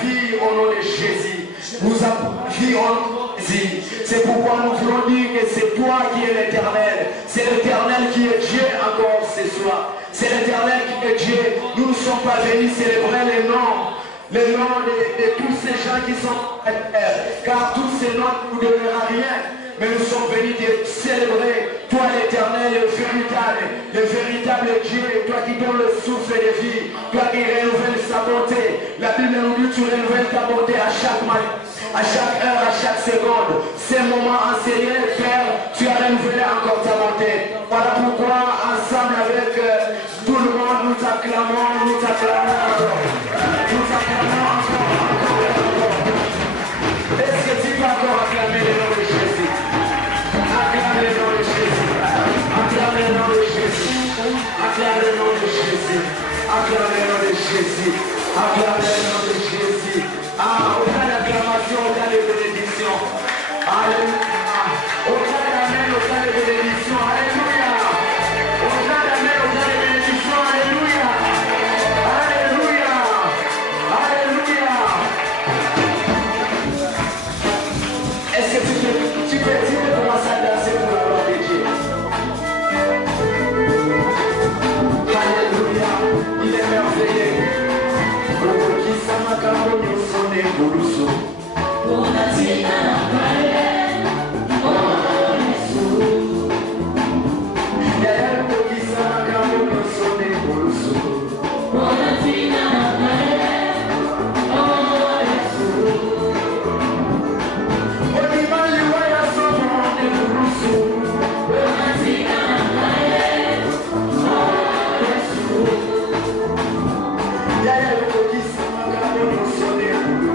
vie au nom de Jésus. Nous avons vie au nom de Jésus. C'est pourquoi nous voulons dire que c'est toi qui es l'Éternel. C'est l'Éternel qui est Dieu encore ce soir. C'est l'Éternel qui est Dieu. Nous ne sommes pas venus célébrer les noms de tous ces gens qui sont à terre. Car tous ces noms ne nous donnera rien. Mais nous sommes venus te célébrer, toi l'Éternel, le véritable Dieu, toi qui donnes le souffle de vie, toi qui renouvelles sa bonté. La Bible nous dit que tu renouvelles ta bonté à chaque matin, à chaque heure, à chaque seconde. Ces moments enseignés, Père, tu as renouvelé encore ta bonté. Voilà pourquoi, ensemble avec tout le monde, nous t'acclamons, nous t'acclamons encore. Nous t'acclamons encore. Est-ce que tu peux encore acclamer le nom de Jésus? Acclame le nom de Jésus. Acclame le nom de Jésus. Acclame le nom de Jésus. Acclame le nom de Jésus. Acclame le nom de Jésus. Ah, autant d'acclamation, autant de bénédiction. Alléluia. Autant d'amen, autant de bénédiction. Alléluia. Autant d'amen, autant de bénédiction. Alléluia. Alléluia. Alléluia. Est-ce que tu peux commencer à danser pour la gloire de Dieu? Alléluia, il est merveilleux. Qui s'en a camouflé son évolution. On a dit à la palais, on est sous. Il y a un peu qui s'en a camouflé son évolution. On a dit à la palais, on est sous.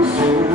Yeah.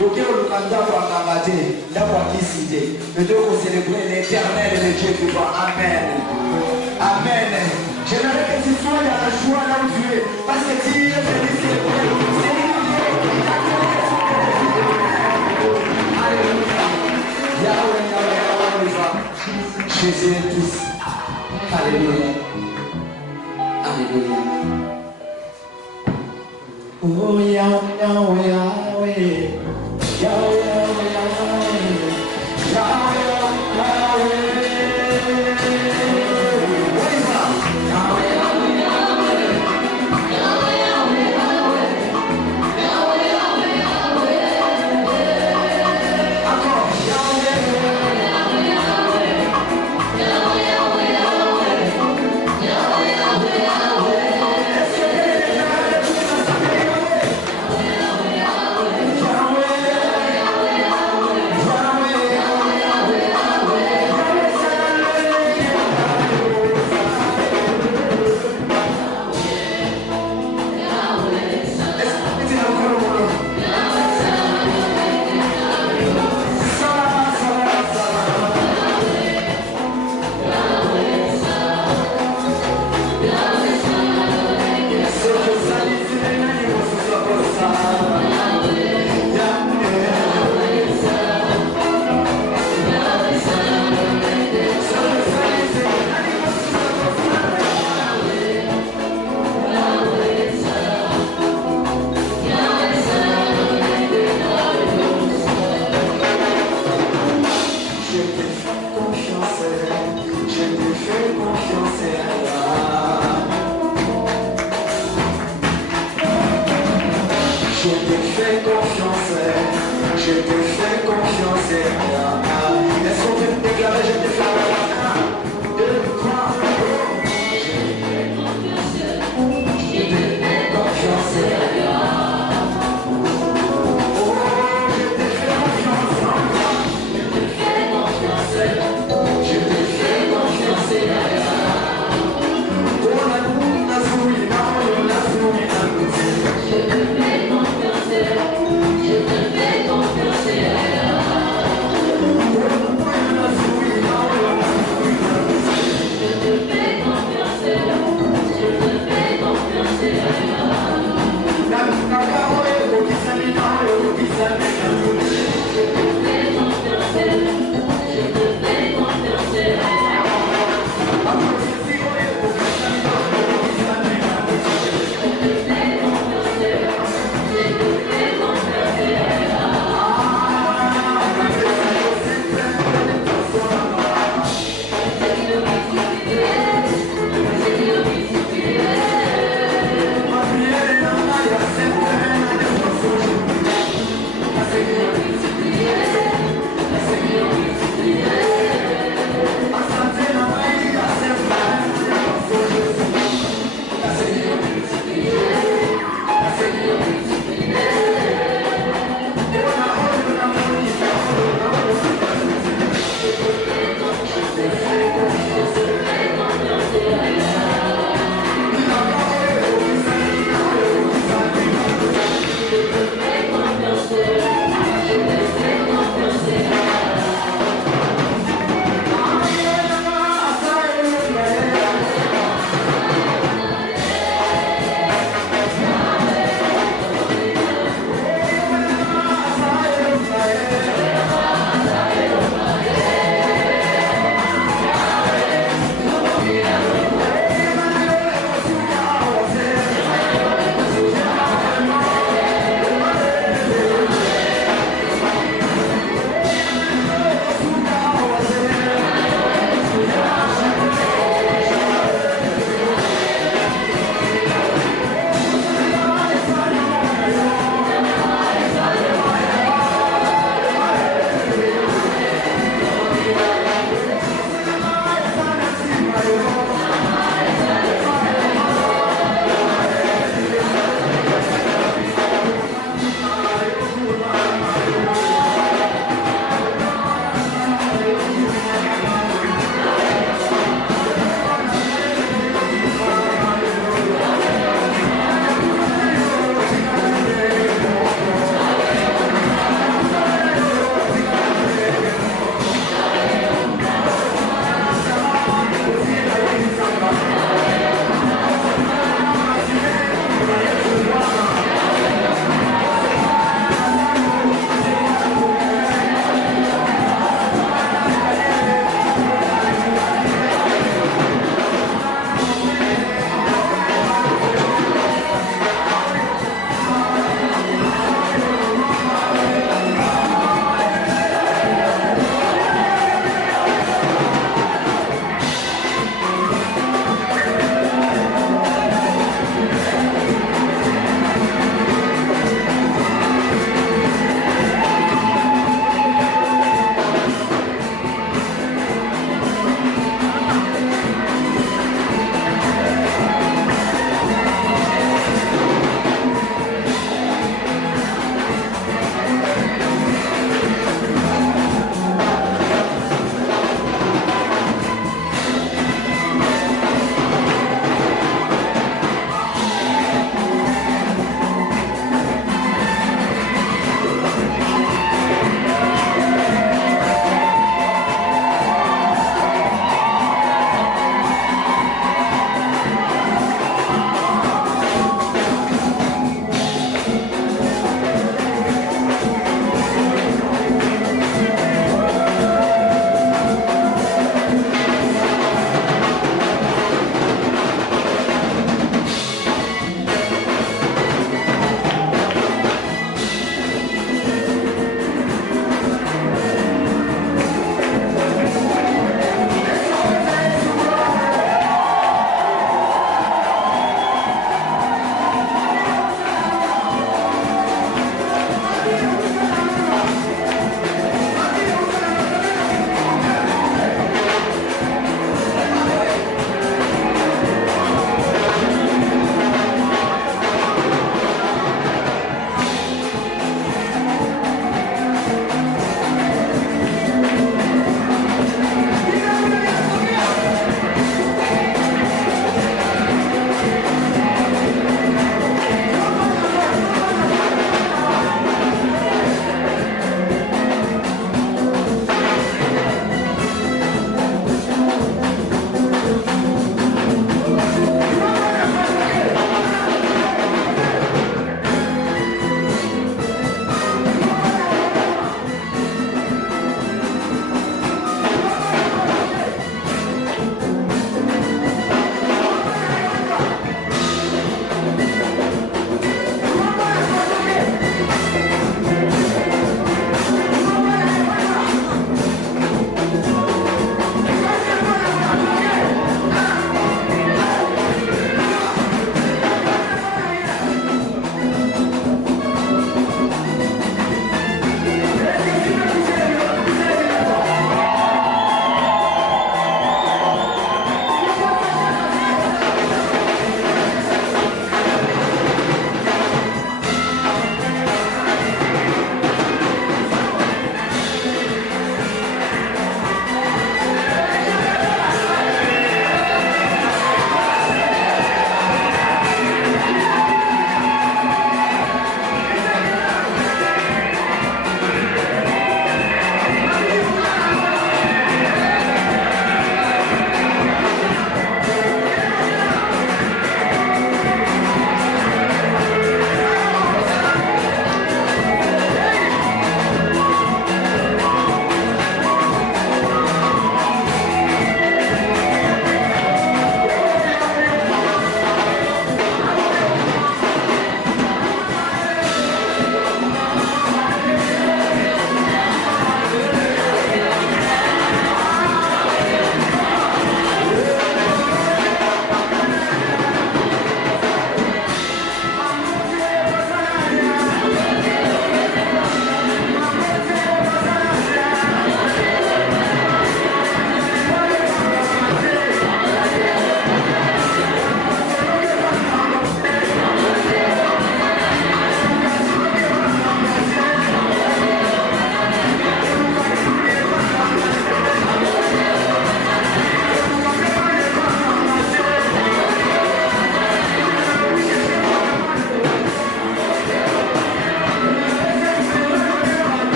pour que le candidat soit engagé, d'avoir qui cité. Nous devons célébrer l'éternel et le Dieu vivant. Amen. Amen. J'aimerais que tu sois dans la joie là où tu es. Parce que Dieu est venu célébrer. Alléluia. Yahweh, Yahweh, Yahweh, Jésus est tous. Alléluia. Alléluia. Oh Yahweh, Yahweh, Yahweh. Yahweh, Yahweh, Yahweh. Yahweh, Yahweh.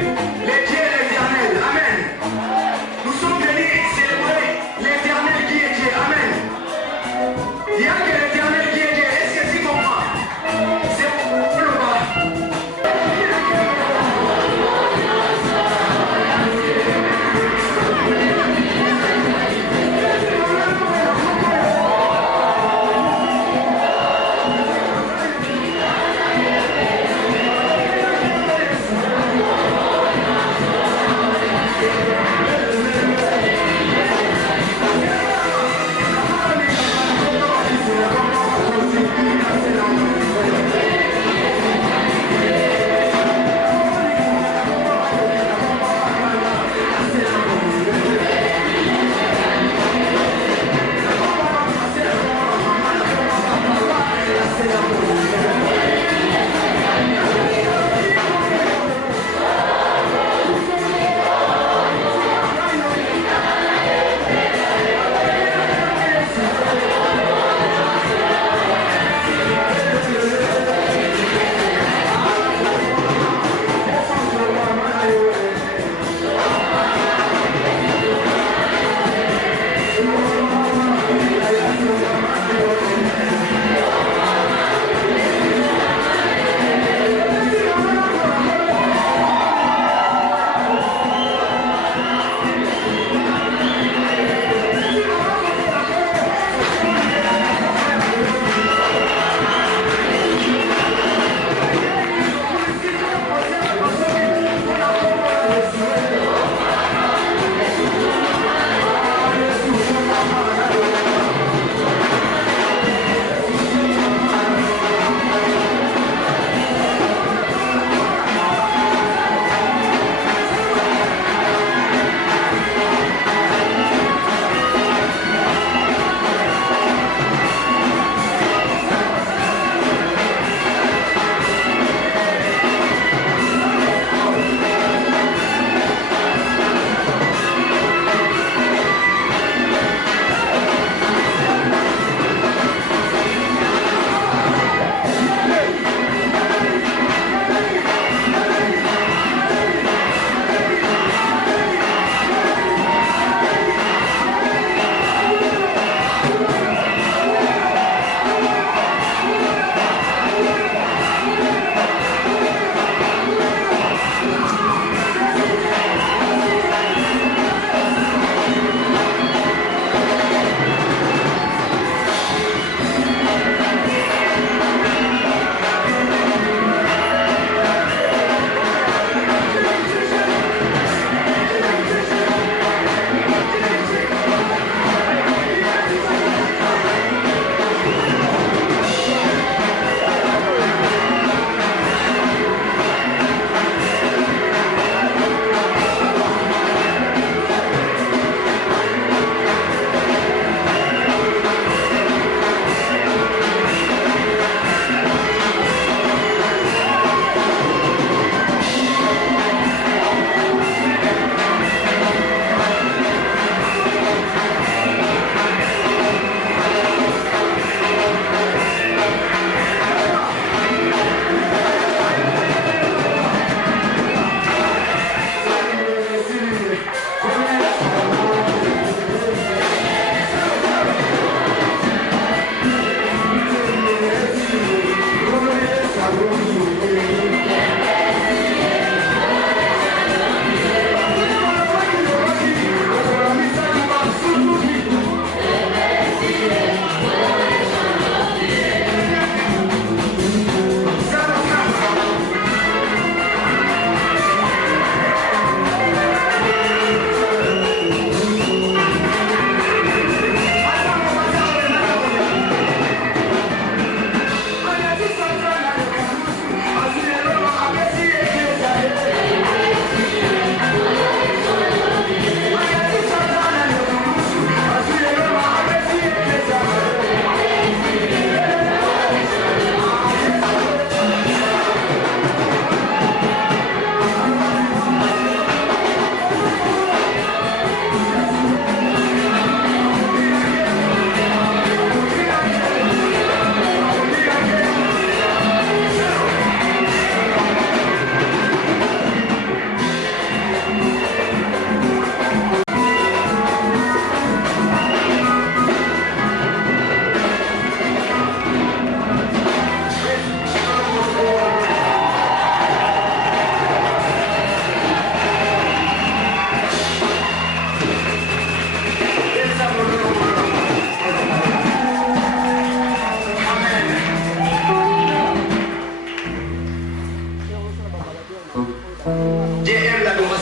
les dieux de l'Éternel. Amen. Nous sommes venus célébrer l'Éternel qui est Dieu. Amen. Il n'y a que l'Éternel qui est Dieu. Est-ce que tu comprends? C'est pour le bas.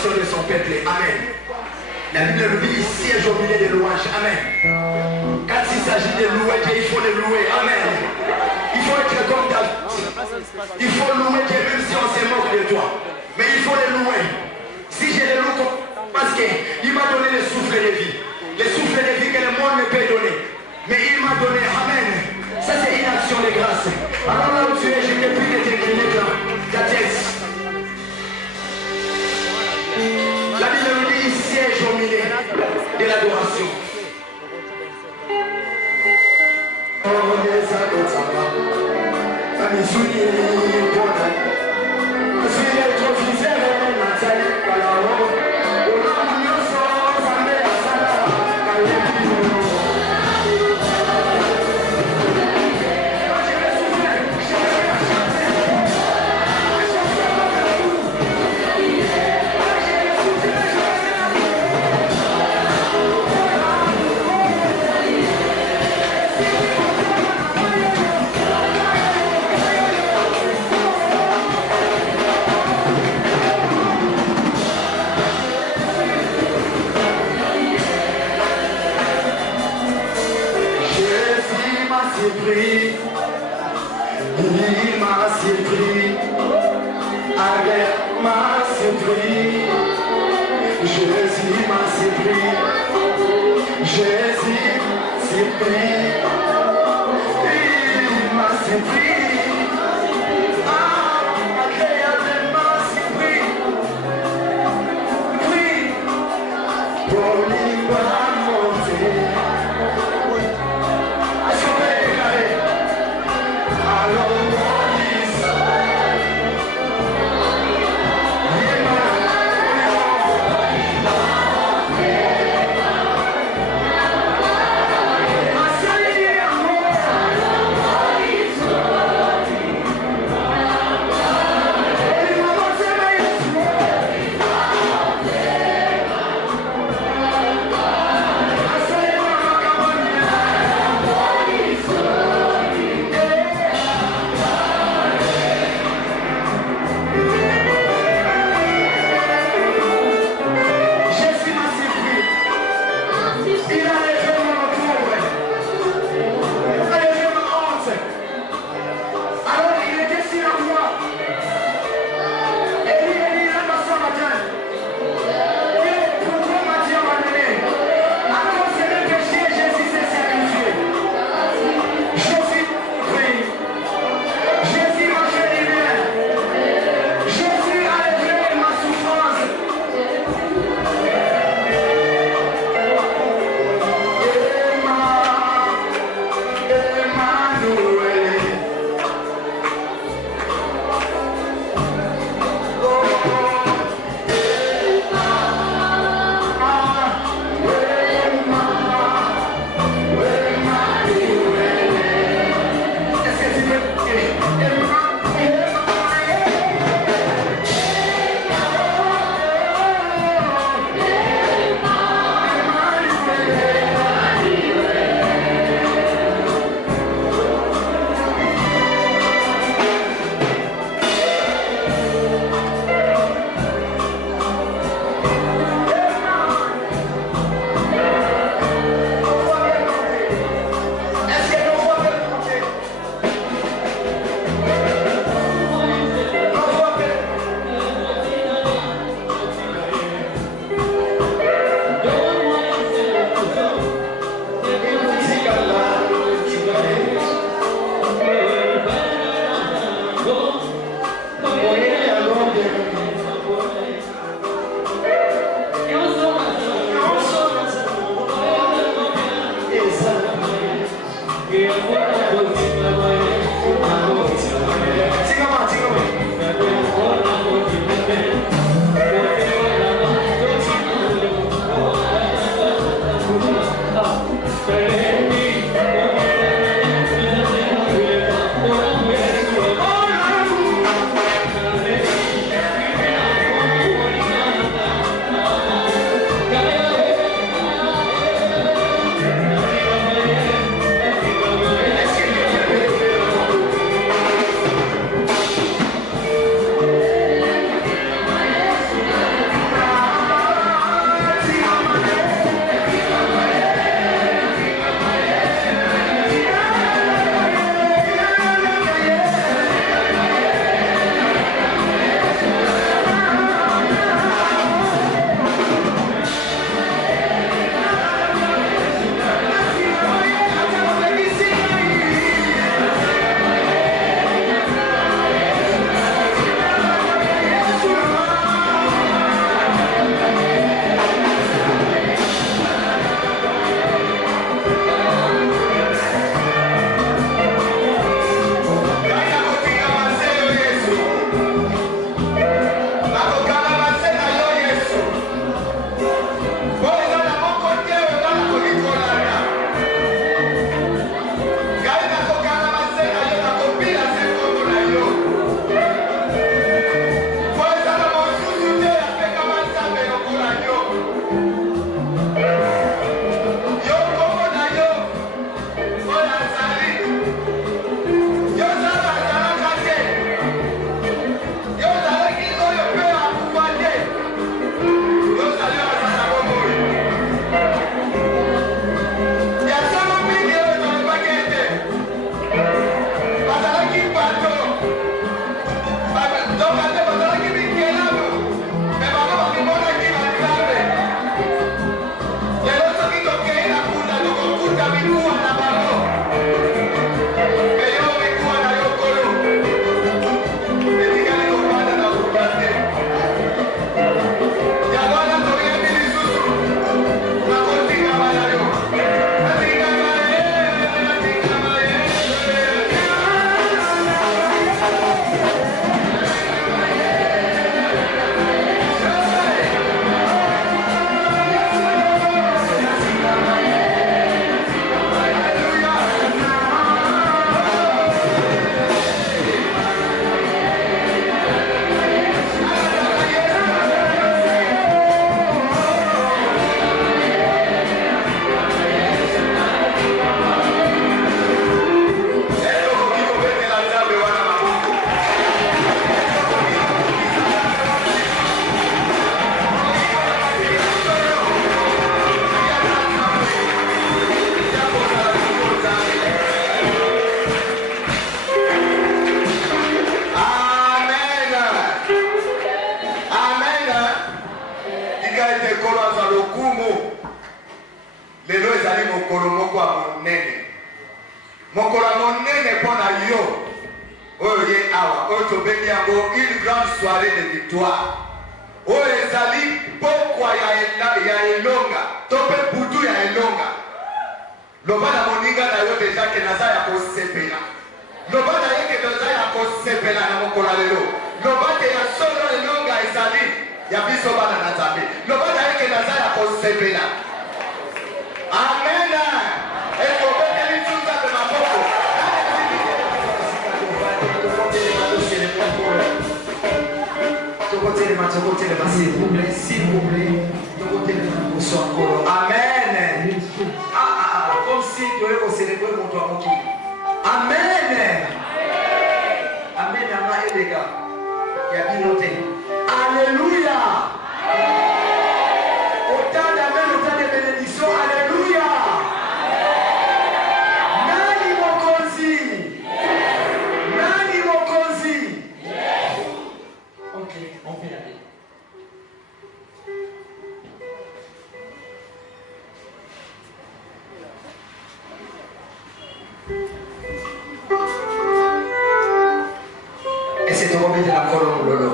l'adoration de son peuple. Amen. La Bible nous dit, il siège au milieu des louanges. Amen. Quand il s'agit de louer Dieu, il faut le louer. Amen. Il faut être comme David. Il faut louer Dieu même si on se moque de toi. Mais il faut le louer. Si je le loue, parce qu'il m'a donné le souffle de vie. Le souffle de vie que le monde ne peut donner. Mais il m'a donné. Amen. Ça c'est une action de grâce. Alors là où tu es, je te prie de t'incliner ta tête. La Bible nous dit, il siège au milieu de l'adoration. Il m'a surpris, avec ma surpris, Jésus m'a surpris, Jésus surpris, il m'a surpris, ma créateur m'a surpris, oui, pour l'immense monter. Tolinga ete kolo azwa lokumu. Lelo ezali mokolo moko ya monene. Mokolo ya monene pona yo. Oyo ye awa. Oyo tobengi yango une grande soirée de victoire. Oyo ezali pokwa ya elonga. Tope butu ya elonga. Loba na moninga na yo deja ke naza ya kosepela. Loba na ye ke naza ya kosepela na mokolo lelo. Loba te ya solo elonga ezali ya biso bana na Nzambe. Loba na ye ke naza ya kosepela. Amen. Eko beteli tsunza de maboko. S'il vous plaît, s'il vous plaît. Amen. Comme si tu devais célébrer mon toit. Amen. Amen. Amen. Les gars, il y a bien noté. Alléluia. Autant d'amen, autant de bénédictions. Alléluia. Nani mokonzi. Nani mokonzi. Ok, on fait la vie. Et c'est au moment de la colonne lolo.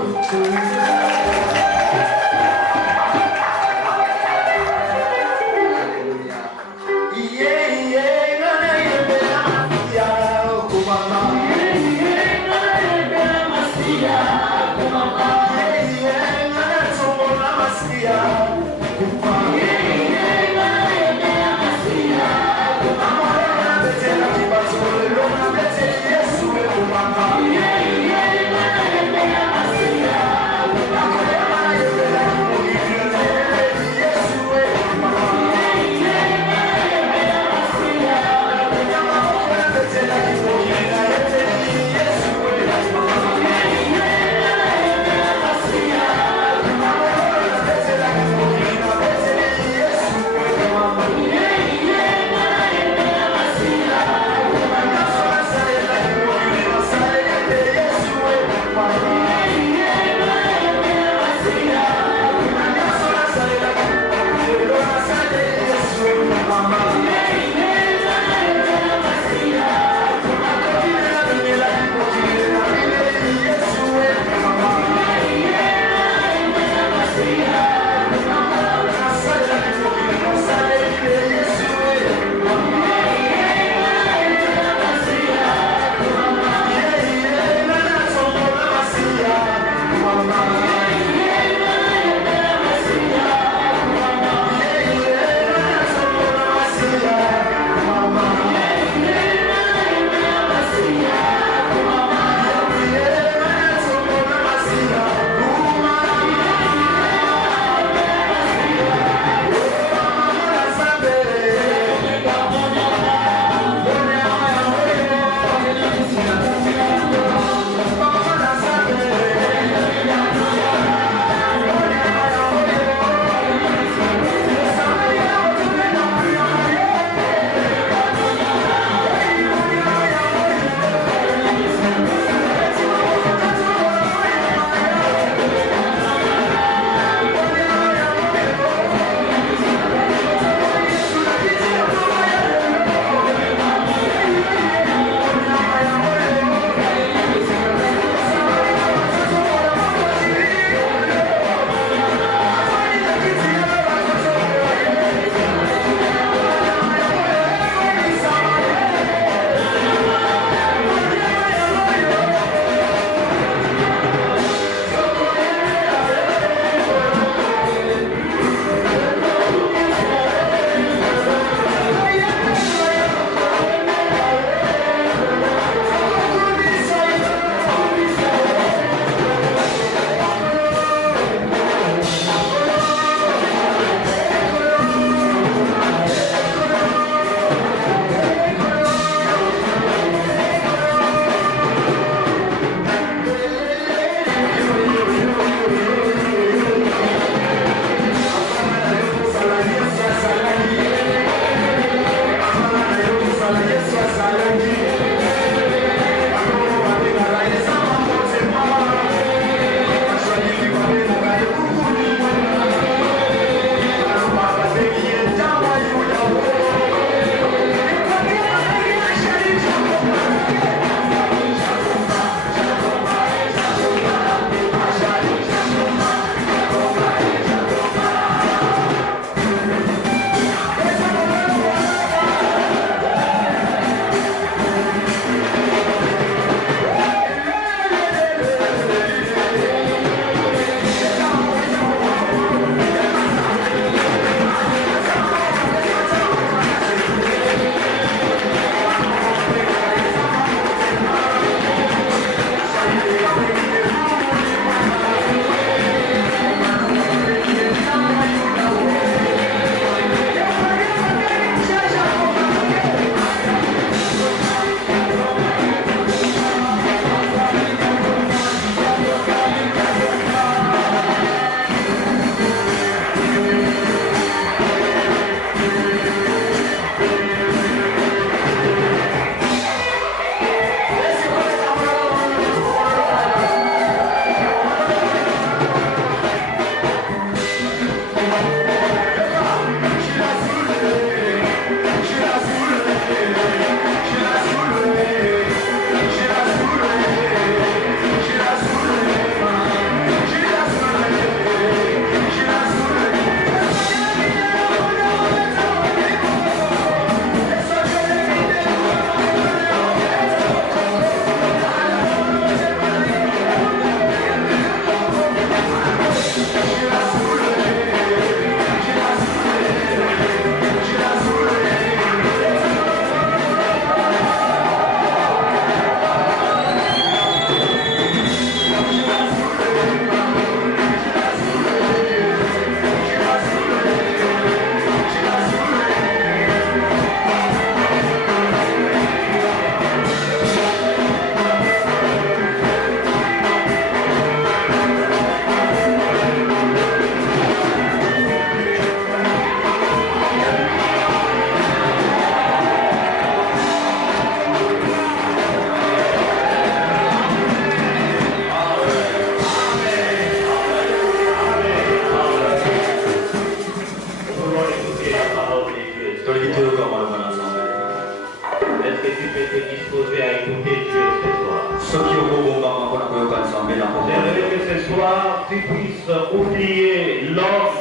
l'homme,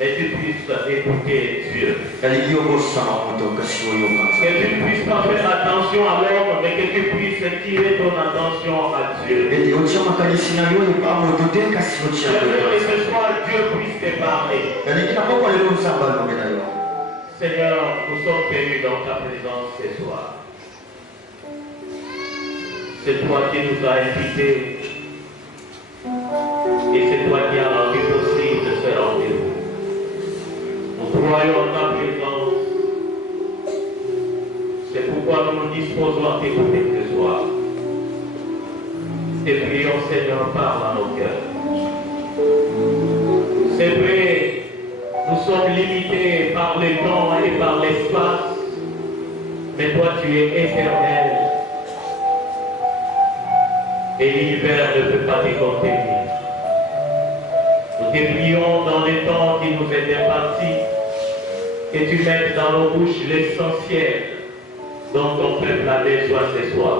mais tu puisses écouter Dieu. Que tu puisses pas faire attention à l'homme, mais que tu puisses tirer ton attention à Dieu. J'aimerais que ce soir Dieu puisse te parler. Seigneur, nous sommes venus dans ta présence ce soir. C'est toi qui nous as invités. Et c'est toi qui as rendu possible ce rendez-vous. Nous croyons en ta présence. C'est pourquoi nous nous disposons à t'écouter ce soir. Et prions, Seigneur, parle à nos cœurs. C'est vrai, nous sommes limités par le temps et par l'espace, mais toi tu es éternel. Et l'univers ne peut pas te contenir. Nous te prions dans les temps qui nous est imparti, que tu mettes dans nos bouches l'essentiel dont ton peuple a besoin ce soir.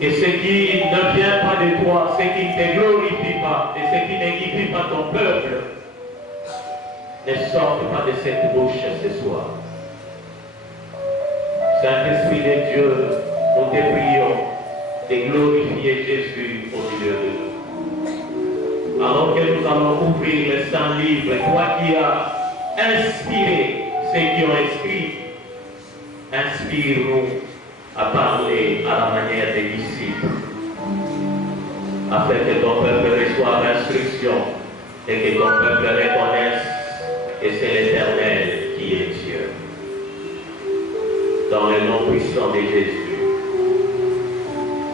Et ce qui ne vient pas de toi, ce qui ne te glorifie pas, et ce qui n'édifie pas ton peuple, ne sorte pas de cette bouche ce soir. Saint-Esprit de Dieu, nous te prions de glorifier Jésus au milieu de nous. Alors que nous allons ouvrir le Saint-Livre, toi qui as inspiré ceux qui ont écrit, inspire-nous à parler à la manière des disciples, afin que ton peuple reçoive l'instruction et que ton peuple reconnaisse que c'est l'Éternel qui est Dieu. Dans le nom puissant de Jésus.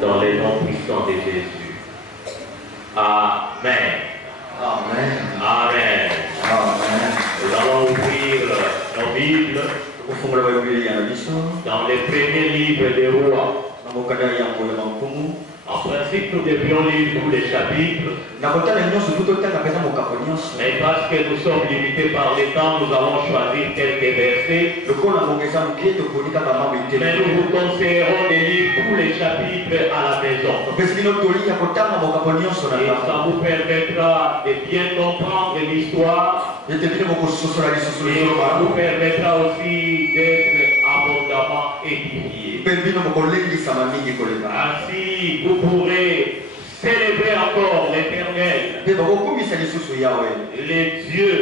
Dans le nom puissant de Jésus. Amen. Amen. Amen. Amen. Nous allons ouvrir nos Bibles dans les premiers livres des rois. En principe, nous devions lire tous les chapitres. Mais parce que nous sommes limités par le temps, nous allons choisir quelques versets. Mais nous vous conseillerons de lire tous les chapitres à la maison. Et ça vous permettra de bien comprendre l'histoire. Et ça vous permettra aussi d'être abondamment édifié. Ainsi, vous pourrez célébrer encore l'Éternel, le Dieu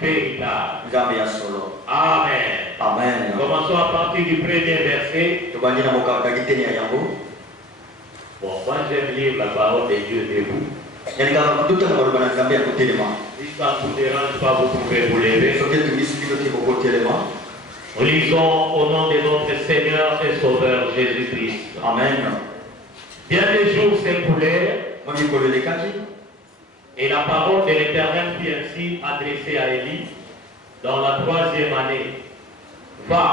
véritable. Amen. Amen. Commençons à partir du premier verset. Bon, moi j'aime lire la parole de Dieu debout. Si ça ne vous dérange pas, vous pouvez vous lever. Lisons au nom de notre Seigneur et Sauveur Jésus-Christ. Amen. Bien des jours s'écoulèrent, et la parole de l'Éternel fut ainsi adressée à Élie dans la 3e année. Va,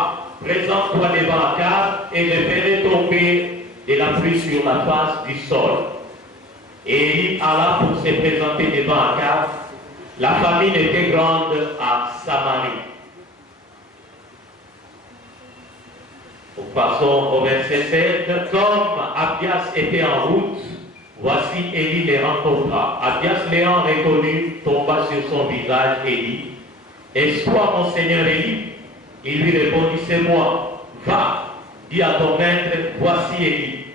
présente-toi devant Akab, et je ferai tomber de la pluie sur la face du sol. Et Élie alla pour se présenter devant Akab. La famine était grande à Samarie. Nous passons au verset 7. Comme Abias était en route, voici Élie les rencontra. Abias l'ayant reconnu, tomba sur son visage et dit: Est-ce toi, mon Seigneur Élie? Il lui répondit: C'est moi. Va, dis à ton maître: Voici Élie.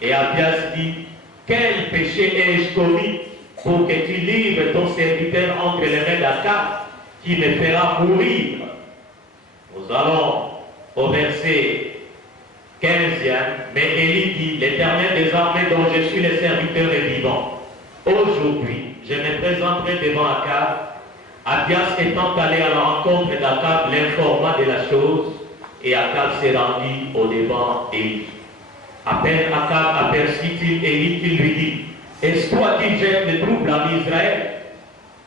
Et Abias dit: Quel péché ai-je commis pour que tu livres ton serviteur entre les mains d'Akab, qui me fera mourir? Nous allons au verset 15e, mais Élie dit: L'Éternel des armées dont je suis le serviteur est vivant. Aujourd'hui, je me présenterai devant Akab. Abias étant allé à la rencontre d'Akab, l'informa de la chose, et Akab s'est rendu au-devant d'Élie. À peine Akab aperçut-il Élie, qu'il lui dit: Est-ce toi qui jettes le trouble en Israël?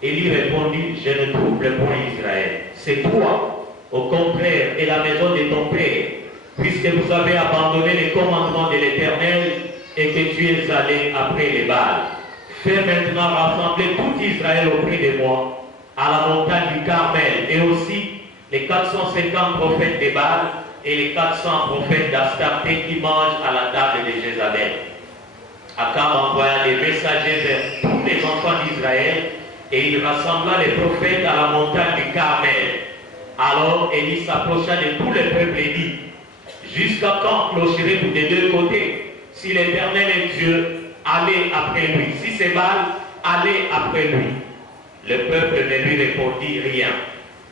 Élie répondit: Je ne trouble point Israël. C'est toi, au contraire, et la maison de ton père, puisque vous avez abandonné les commandements de l'Éternel et que tu es allé après les Baals. Fais maintenant rassembler tout Israël auprès de moi, à la montagne du Carmel, et aussi les 450 prophètes de Baal et les 400 prophètes d'Astarté qui mangent à la table de Jézabel. Akab envoya des messagers vers tous les d'Israël et il rassembla les prophètes à la montagne du Carmel. Alors Élie s'approcha de tout le peuple et dit, jusqu'à quand clocherez-vous des deux côtés? Si l'Éternel est Dieu, allez après lui. Si c'est Baal, allez après lui. Le peuple ne lui répondit rien.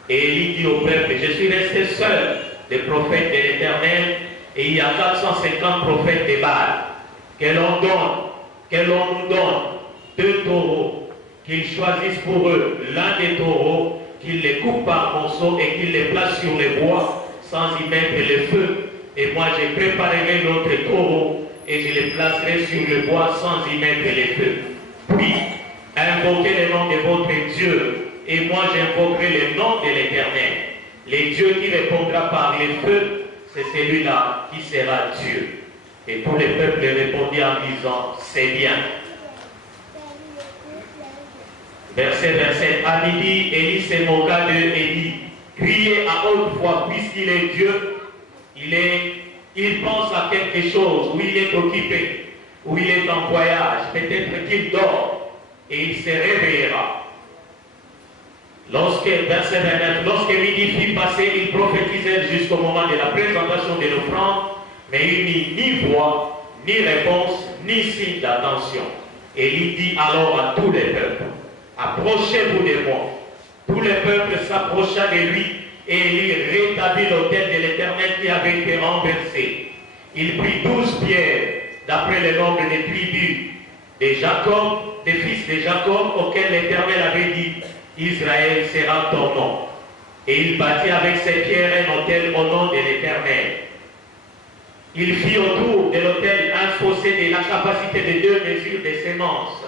Et Élie dit au peuple, je suis resté seul, des prophètes de l'Éternel, et il y a 450 prophètes de Baal. Que l'on nous donne 2 taureaux, qu'ils choisissent pour eux l'un des taureaux, qu'ils les coupent par morceaux et qu'ils les placent sur les bois sans y mettre le feu. Et moi je préparerai l'autre taureau et je les placerai sur le bois sans y mettre le feu. Puis invoquez le nom de votre Dieu et moi j'invoquerai le nom de l'Éternel. Le Dieu qui répondra par le feu, c'est celui-là qui sera Dieu. Et tous les peuples répondirent en disant, c'est bien. Verset 27. À midi, Élie se moqua d'eux et dit, criez à haute voix, puisqu'il est Dieu, il pense à quelque chose, ou il est occupé, ou il est en voyage, peut-être qu'il dort, et il se réveillera. Verset 29, lorsque midi fut passé, ils prophétisèrent jusqu'au moment de la présentation de l'offrande, mais il n'y ni voix, ni réponse, ni signe d'attention. Élie dit alors à tous les peuples, approchez-vous de moi. Tout le peuple s'approcha de lui et Élie rétablit l'autel de l'Éternel qui avait été renversé. Il prit 12 pierres, d'après le nombre des tribus de Jacob, des fils de Jacob, auxquels l'Éternel avait dit, Israël sera ton nom. Et il bâtit avec ces pierres un autel au nom de l'Éternel. Il fit autour de l'autel un fossé de la capacité de 2 mesures de semences.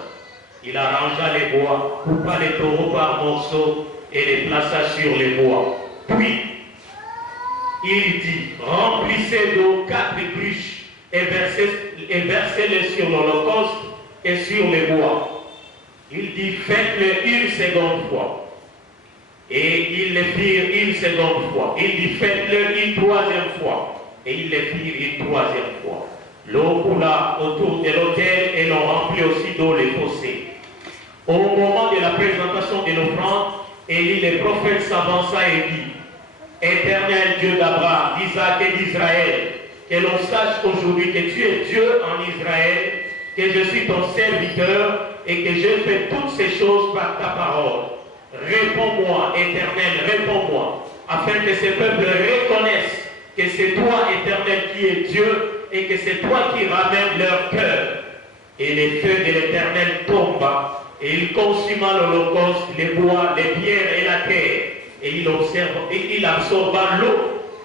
Il arrangea les bois, coupa les taureaux par morceaux et les plaça sur les bois. Puis, il dit, remplissez d'eau 4 cruches et versez-les sur l'holocauste et sur les bois. Il dit, faites-le une seconde fois. Et ils le firent une seconde fois. Il dit, faites-le une troisième fois. Et ils le firent une troisième fois. L'eau coula autour de l'autel et l'on remplit aussi d'eau les fossés. Au moment de la présentation de l'offrande, Élie le prophète s'avança et dit, Éternel Dieu d'Abraham, d'Isaac et d'Israël, que l'on sache aujourd'hui que tu es Dieu en Israël, que je suis ton serviteur et que je fais toutes ces choses par ta parole. Réponds-moi, Éternel, réponds-moi, afin que ces peuples reconnaissent que c'est toi, Éternel, qui es Dieu et que c'est toi qui ramènes leur cœur. Et les feux de l'Éternel tombent et il consuma l'holocauste, les bois, les pierres et la terre. Et il absorba l'eau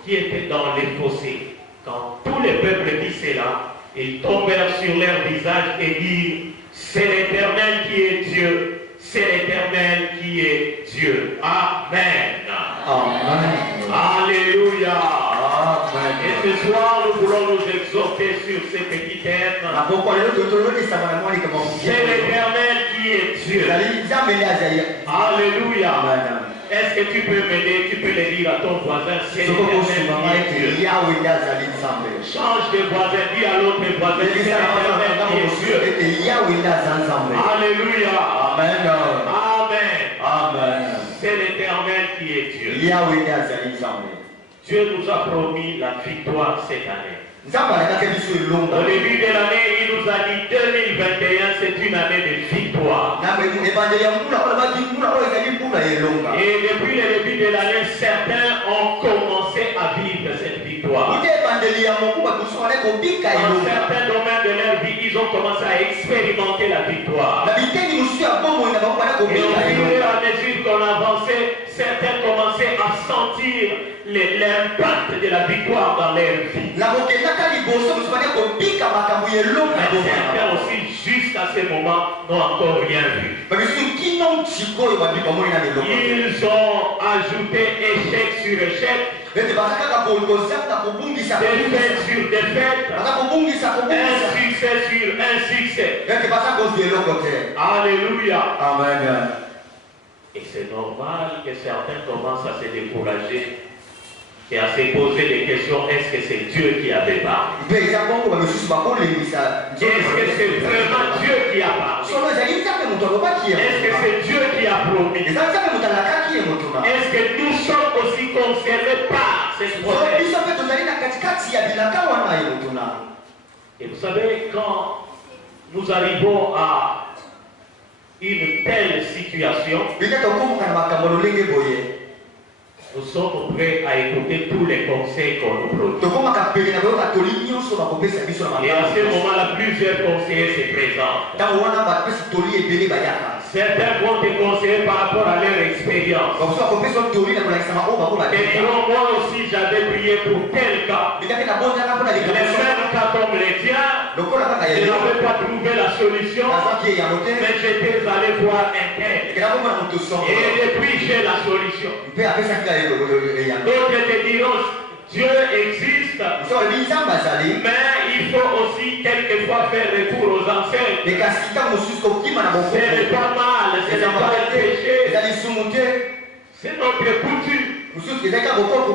qui était dans les fossés. Quand tous les peuples vit cela, ils tombèrent sur leur visage et dirent, c'est l'Éternel qui est Dieu, c'est l'Éternel qui est Dieu. Amen. Amen. Alléluia. Amen. Et ce soir, nous voulons nous exhorter sur ces petits thèmes. C'est l'Éternel qui est Dieu. Alléluia. Est-ce que tu peux m'aider? Tu peux le dire à ton voisin. C'est l'Éternel qui est Dieu. Change de voisin, dis à l'autre voisin. C'est l'Éternel qui est Dieu. Alléluia. Amen. Amen. Amen. C'est l'Éternel qui est Dieu. Dieu nous a promis la victoire cette année. Au début de l'année, il nous a dit 2021, c'est une année de victoire. Et depuis le début de l'année, certains ont commencé à vivre cette victoire. Dans certains domaines de leur vie, ils ont commencé à expérimenter la victoire. Et au fur et à mesure qu'on avançait, certains commençaient à sentir l'impact de la victoire dans leur vie. Mais certains aussi, jusqu'à ce moment, n'ont encore rien vu. Ils ont ajouté échec sur échec, défaite sur défaite, un succès sur un succès. Alléluia. Amen. Et c'est normal que certains commencent à se décourager et à se poser des questions. Est-ce que c'est Dieu qui avait parlé? Est-ce que c'est vraiment Dieu qui a parlé? Est-ce que promis. eza nzambe moto alakaki ye moto na Est-ce que nous sommes aussi concernés par cette promesse? biso mpe tozali na katikati ya bilaka wana ye moto na Et vous savez, quand nous arrivons à une telle situation, bika tokomoka na makambo lolenge boye nous sommes prêts à écouter tous les conseils qu'on nous produit. tokomaka pele na koyoka toli nyonso bakopesa biso na Et à ce makambo moment-là, plusieurs conseillers se présentent. ntango wana bapesi toli ebele bayaka Certains vont te conseiller par rapport à leur expérience. bakoso bakopesa toli na kolakisama oyo bako Et badika diront, moi aussi j'avais prié pour tel cas. bika mpe nabonzaka mpona Les likambo mêmes cas comme les tiens, lokola kaka je ya n'avais pas trouvé la solution, nazwaki ye yango te mais j'étais allé voir un tel. ekenakomona moto songo Et depuis j'ai la solution. mpe apesaki ka yango D'autres te diront, Dieu existe, moso balobi nzambe azali mais il faut aussi quelquefois faire recours aux ancêtres. me kasi ntango mosusu kokima na Ce n'est bokoko pas mal, ce n'est pas un péché, eza lisumu te c'est notre coutume. mosusu ezali kaka bokoko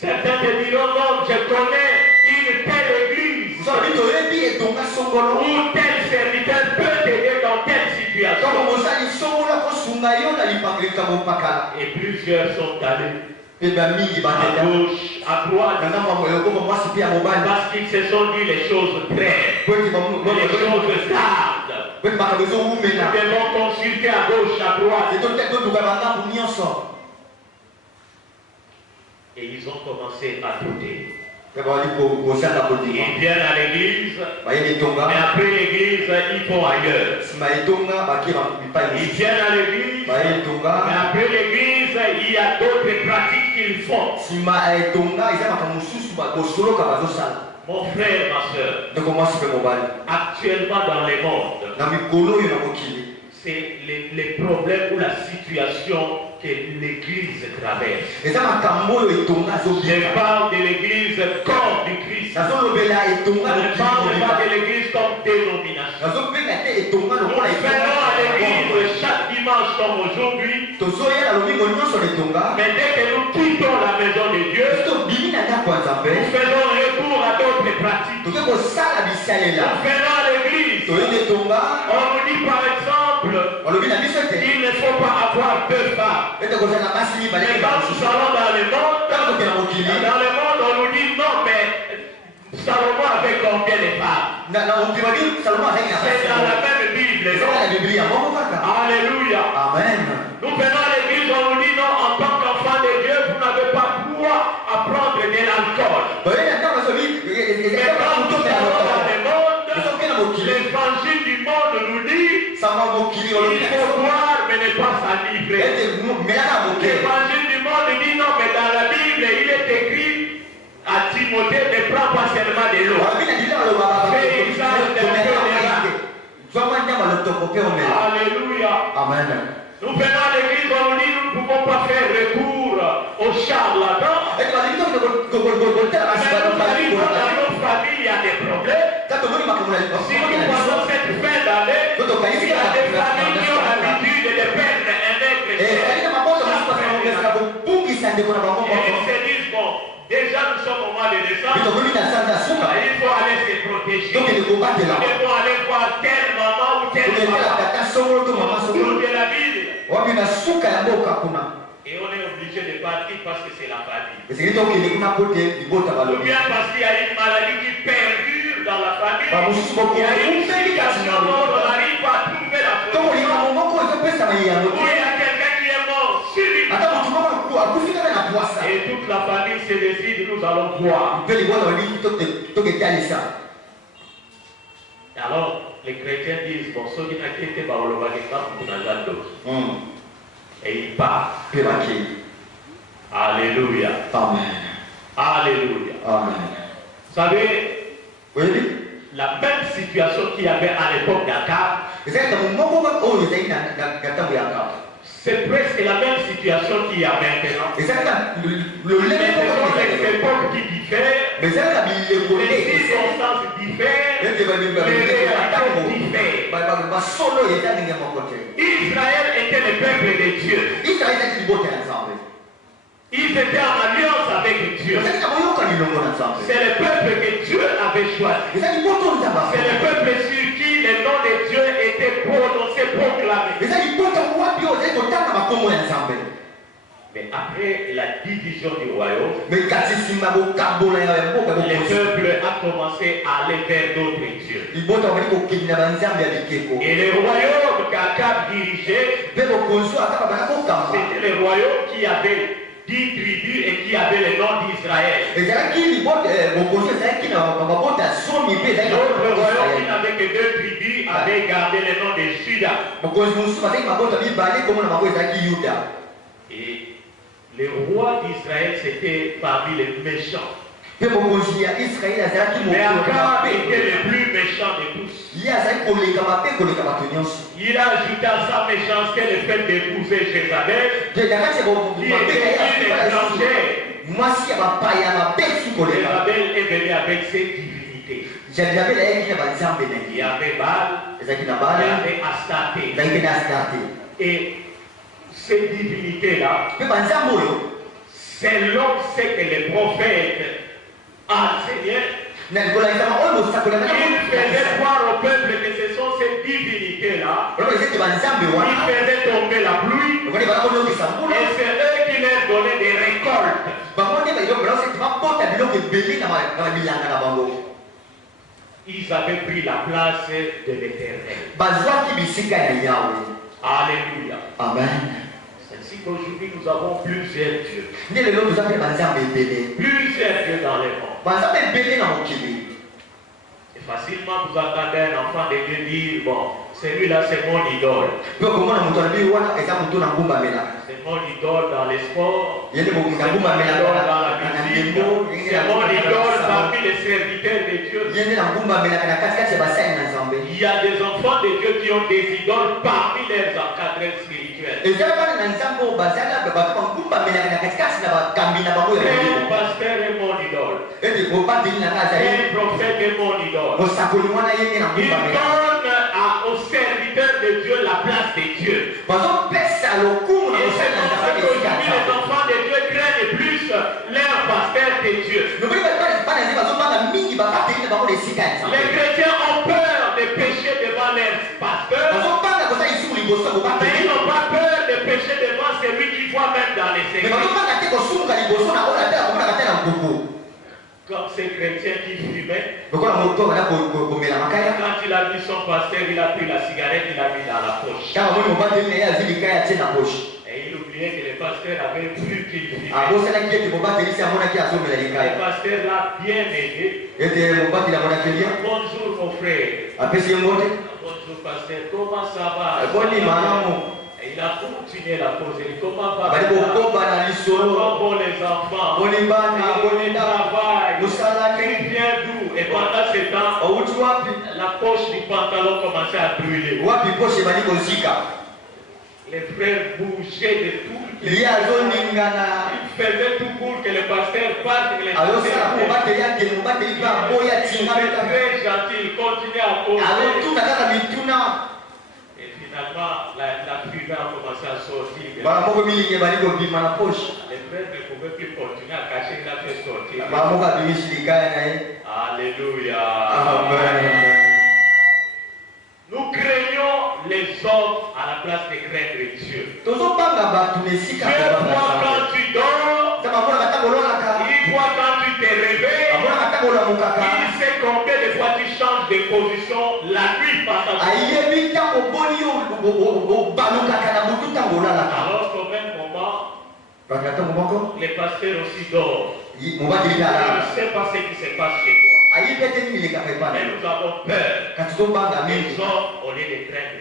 Certains te diront, non, je connais une telle église moso balobi toyebi etonga songolo où tel serviteur peut t'aider dans telle ntango situation. mosali songolo akosunga yo na likambo pakala Et plusieurs sont allés mpe bamingi à bakenda gauche, à droite, na ngambo ya lokoko mwasi mpe ya mobali parce qu'ils se sont dit les choses vraies, po ete les choses stables. po ete makambo Nous ezowumela devons consulter à gauche, à droite. toduka bangambu nyonso Et ils ont commencé à douter. mpe bali kozanga kodima Ils viennent à l'église, bayeli etonga mais après l'église, ils vont ailleurs. nsima etonga bakie bipai Ils mosusu viennent à l'église, bayeli mais etonga après l'église, il y a d'autres pratiques qu'ils font. nsima ya etonga eza makambo mosusu bosoloka bazosala Mon frère, ma soeur, ndeko mwasi mpe mobali actuellement dans le monde, na mikolo oyo na mokili c'est les problèmes ou la situation que l'Église traverse. eza makambo oyo etonga Je azobika parle de l'Église corps du Christ. nazolobela etonga Je ne parle pas lokili de l'Église comme dénomination. nazobenga te etonga Nous lokola venons à l'église chaque dimanche comme aujourd'hui, tozoya na lomingo nyonso na etonga mais dès que nous quittons la maison de Dieu, tobimi na ndako ya nzambe nous faisons recours à d'autres pratiques. toke kosala bisalela Nous venons à l'église, toyende etonga on nous dit par exemple, balobi na biso ete il ne faut pas avoir deux femmes. ete kozala na basi Mais mibale quand nous allons dans le monde, ntango tokenda mokili on nous dit non, mais Salomon avait combien de femmes? na mokili babi salomo azali na C'est dans la basi même Bible, eza non? na biblia moko kaka Alléluia. amen Nous venons à l'église, on nous dit non, en tant qu'enfant de Dieu, vous n'avez pas droit à prendre de l'alcool. boyena ntango azobi Mais quand nous sommes dans le monde, ezokenda mokili l'évangile du monde nous dit sanga mokili il faut boire mais ne pas s'enivrer. ete melaka moke L'évangile du monde dit non, mais dans la Bible, il est écrit à Timothée ne prends pas seulement de l'eau. balobi na biblia balobaka zwama nyama lotoko mpe omela Alléluia. amen Nous venons à l'église, on nous dit nous ne pouvons pas faire recours aux charlatans. ete balingi tokotala Mais basi nous arrivons dans nos familles, il y a des problèmes. ta tomoni makambo na Si nous passons cette fin d'année, il y a des familles qui ont l'habitude de perdre un être cher. ezali na mabota mosusu basana kobungisa ndeko na bango Et ils moko se disent, bon, déjà nous sommes au mois de décembre, bitokoli na sanza ya suka il faut aller se protéger. tokende kobatela Il faut aller voir telle maman ou tel tokendela papa. tata songolo to mama Autour songolo de la ville. wapi na suka ya mboka kuna Et on est obligé de partir parce que c'est la famille. esengeli tokende kuna po te libota Ou balobi bien parce qu'il y a une maladie qui perdure dans la famille. bamosusu Il y a une bokoumeli kasi situation na dont on n'arrive pas à trouver la to solution. kolinga moko ezopesama yango Où il y a quelqu'un qui est mort subitement. ata motu moko akufi kaka na pwasa Et toute la famille se décide, nous allons voir. mpe libota babi toketalisa Alors, les chrétiens disent, bon, ceux qui n'ont été pas au et ils partent. mpe bakei Alléluia. amen Alléluia. amen Vous savez, oyebi la même situation qu'il y avait à l'époque d'Akab, ezali kambo moko kaka oyo ezali na ntango ya kaka c'est presque la même situation qu'il y a maintenant. ezali na Mais lolenge ce sont moko les époques qui diffèrent, mais ezali na bileko les te circonstances diffèrent, ete les réalités diffèrent. basolo eza ndenge moko te Israël était le peuple de Dieu. israeli ezali libota ya nzambe Ils étaient en alliance avec Dieu. ezali na boyoka milongo na nzambe C'est le peuple que Dieu avait choisi. eza libota oyo nzambe C'est le peuple sur qui le nom de Dieu était prononcé, proclamé. eza libota wapi oyo ezali kotanga Mais après la division du royaume, Mais le peuple a commencé à aller vers d'autres dieux. Et le royaume qu'Akab dirigeait, c'était le royaume qui avait 10 tribus et qui avait le nom d'Israël. L'autre royaume qui n'avait que 2 tribus avait gardé le nom de Juda. Et le roi d'Israël, c'était parmi les méchants. Mais Akab était le plus méchant de tous. Il a ajouté à sa méchanceté le fait d'épouser Jézabel, qui était une étrangère. Jézabel est venu avec ses divinités. Il y avait Baal, il y avait Astarté. Et ces divinités-là, selon ce que les prophètes enseignaient, il faisait croire au peuple que ce sont ces divinités-là qui faisaient tomber la pluie, et c'est eux qui leur donnaient des récoltes. Ils avaient pris la place de l'Éternel. Alléluia. Amen. C'est ainsi qu'aujourd'hui nous avons plusieurs dieux. Plusieurs dieux dans le monde. Et facilement vous entendez un enfant de Dieu dire, bon, celui-là c'est mon idole. C'est mon idole dans les sports. C'est mon idole dans la musique. C'est mon idole parmi les serviteurs de Dieu. Il y a des enfants de Dieu qui ont des idoles parmi leurs encadrés spirituels. Un pasteur est mon idole. Un prophète est mon idole. Il donne aux serviteurs de Dieu la place de Dieu. Et c'est pour ça qu'aujourd'hui les enfants de Dieu craignent plus leur pasteur que Dieu. Les chrétiens ont peur de pécher devant leur pasteur, mais ils n'ont pas peur de pécher devant celui qui voit même dans les églises. Comme ces chrétiens qui fumaient, quand il a vu son pasteur, il a pris la cigarette, il l'a mis dans la poche. Et il oubliait que le pasteur avait vu qu'il fumait. Le pasteur l'a bien aidé. Bonjour mon frère. Bonjour pasteur, comment ça va? Et il a continué la poser. Comment va? Comment vont les enfants? Ils travaillent. Ils viennent d'où? Et pendant ce temps, la poche du pantalon commençait à brûler. Les frères bougeaient de tout. Ils faisaient tout pour que le pasteur parte. Il était très gentil, il continuait à poser. Et finalement, la fumée a commencé à sortir. Les frères ne pouvaient plus continuer à cacher, il a fait sortir. Alléluia. Amen. Nous craignons les hommes à la place de craindre Dieu. Dieu voit quand tu dors, il voit quand tu te réveilles, il sait combien de fois tu changes de position la nuit par ta Alors qu'au même moment, les pasteurs aussi dorment. Je ne sais pas ce qui se passe chez toi. Mais nous avons peur. Les hommes, au lieu de craindre.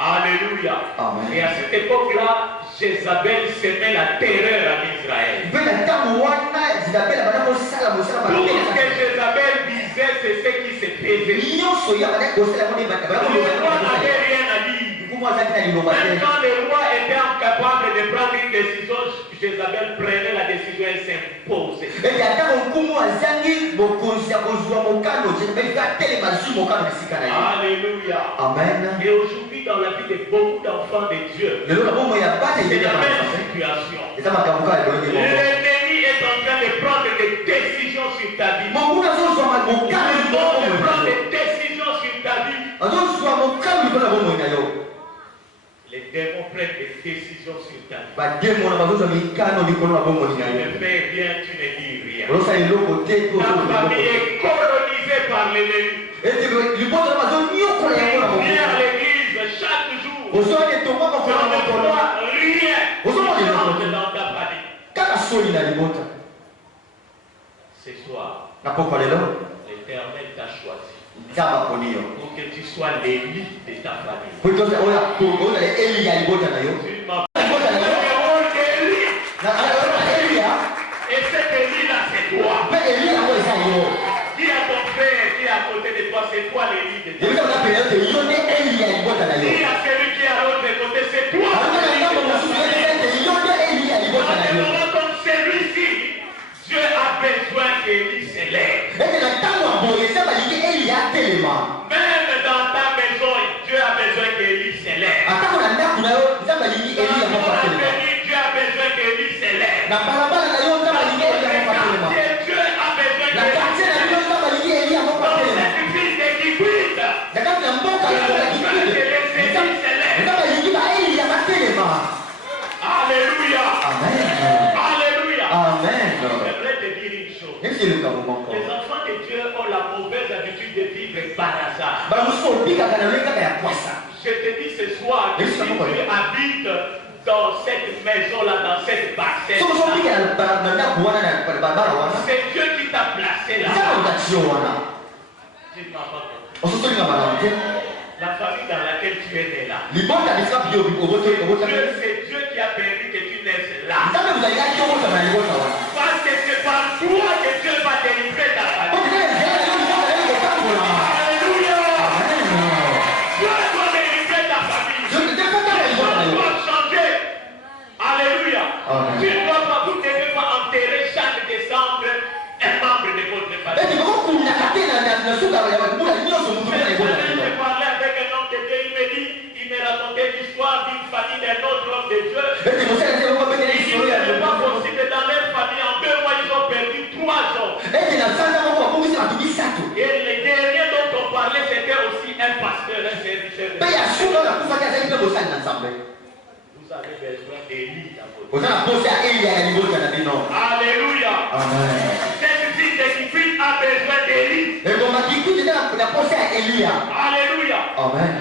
Alléluia. Amen. Et à cette époque-là, Jézabel semait la terreur en Israël. Tout ce que Jézabel disait, c'est ce qui se faisait. Le roi n'avait rien à dire. Même quand le roi était incapable de prendre une décision, Jézabel prenait la décision et s'imposait. Alléluia. Amen. Et aujourd'hui, dans la vie de beaucoup d'enfants de Dieu, c'est la même situation. L'ennemi est en train de prendre des décisions sur ta vie. Le monde prend des décisions sur ta vie. Les démons prennent des décisions sur ta vie. Ba demo na bazoza mikano likolo na bombo Tu na le yo. fais bien, tu ne dis rien. Olosa eloko te to Ta so famille est colonisée par l'ennemi. ete liboto na bazo nyoko na yango na Tu viens à bombo. l'église chaque jour. Ozoa ke tonga Tu makolo na ne makolo. vois rien. Tu Ozoa ke rentres dans ta famille. kaka soni na libota. Ce soir, Na poko lelo l'Éternel t'a choisi nzamba poni yo. pour que tu sois l'élite de ta famille. Kuto oya oya eli ya libota na yo. Tu m'as Libota na yo. Na eli ya. et cette élite-là, c'est toi. Pe eli ya mo esa yo. Dis à ton frère qui est à côté de toi, c'est toi l'élite de ta Yebisa na famille. pe yo ne eli ya libota na yo. Dis à celui qui est à l'autre côté, c'est toi Ana na l'élite ngambo de ta mosusu famille. yo ne eli ya libota Dans na des yo. moments comme celui-ci, Dieu a besoin qu'Élie s'élève. Ete na ntango ya boye eza balingi eli ya telema. Même dans ta maison, Dieu a besoin qu'Élie s'élève. Atako na ndako na yo eza balingi eli ya Dans moko ton atelema. avenir, Dieu a besoin qu'Élie s'élève. Na balabala na yo eza Dans balingi eli ya moko atelema. ton quartier, Dieu a besoin Na quartier na yo qu'Élie eza balingi eli ya moko dans atelema. cette ville de Kikwit, Na kati na mboka Dieu ya a boka besoin que kikude. les églises s'élèvent. Eza balingi ba eli ya matelema. Alléluia. Amen. Alléluia. Amen. J'aimerais te dire une chose. Nesi eluka moko. Les enfants de Dieu ont la mauvaise habitude de vivre par hasard. Bala mosusu obikaka na lolenge kaka ya kwasa. Je te dis ce soir que Oui, si c'est tu pourquoi. habites dans cette maison-là, dans cette parcelle, Soko sobika na ndako wana na balabala wana. c'est Dieu qui t'a placé Eza là. lokatio wana. Tu ne m'as pas compris. Ososolinga malamu te. La famille dans laquelle tu es né là. Libota bisika bio obote obota. Dieu, c'est Dieu qui a permis que tu naisses là. Nzambe kuzalika kiongoza na libota wana. Parce que c'est par toi que Dieu va délivrer ta famille. Ote kaya nzela yo libota yo kotambola. Alléluia. Amen. Dieu doit délivrer ta famille. Je te fais pas les Tu gens là. dois changer. Alléluia. Amen. Tu ne dois pas, vous ne devez pas enterrer chaque décembre un membre de votre famille. Eti bako kuna katena na suka ya kubula nyoso mtu na libota. Je parlais avec un homme de Dieu, il me racontait l'histoire d'une famille d'un autre homme de Dieu. Eti mosala nzela ko bete Il dit historia que ce ya n'est pas libota. possible dans leur famille, en 2 mois, ils ont perdu 3 hommes. Eti na sasa moko bakongisa batu bisatu. Et les derniers dont on parlait, c'était aussi un pasteur, un serviteur. Pe ya suka na kufa kaza ipe bosali na Nzambe. Vous avez besoin d'Élie dans votre vie. Ozana posa ya eli ya libota na bino. Alléluia. Amen. Cette ville de Kikwit a besoin d'Élie. Engoma kikuti na posa ya Elia. Alléluia. Amen.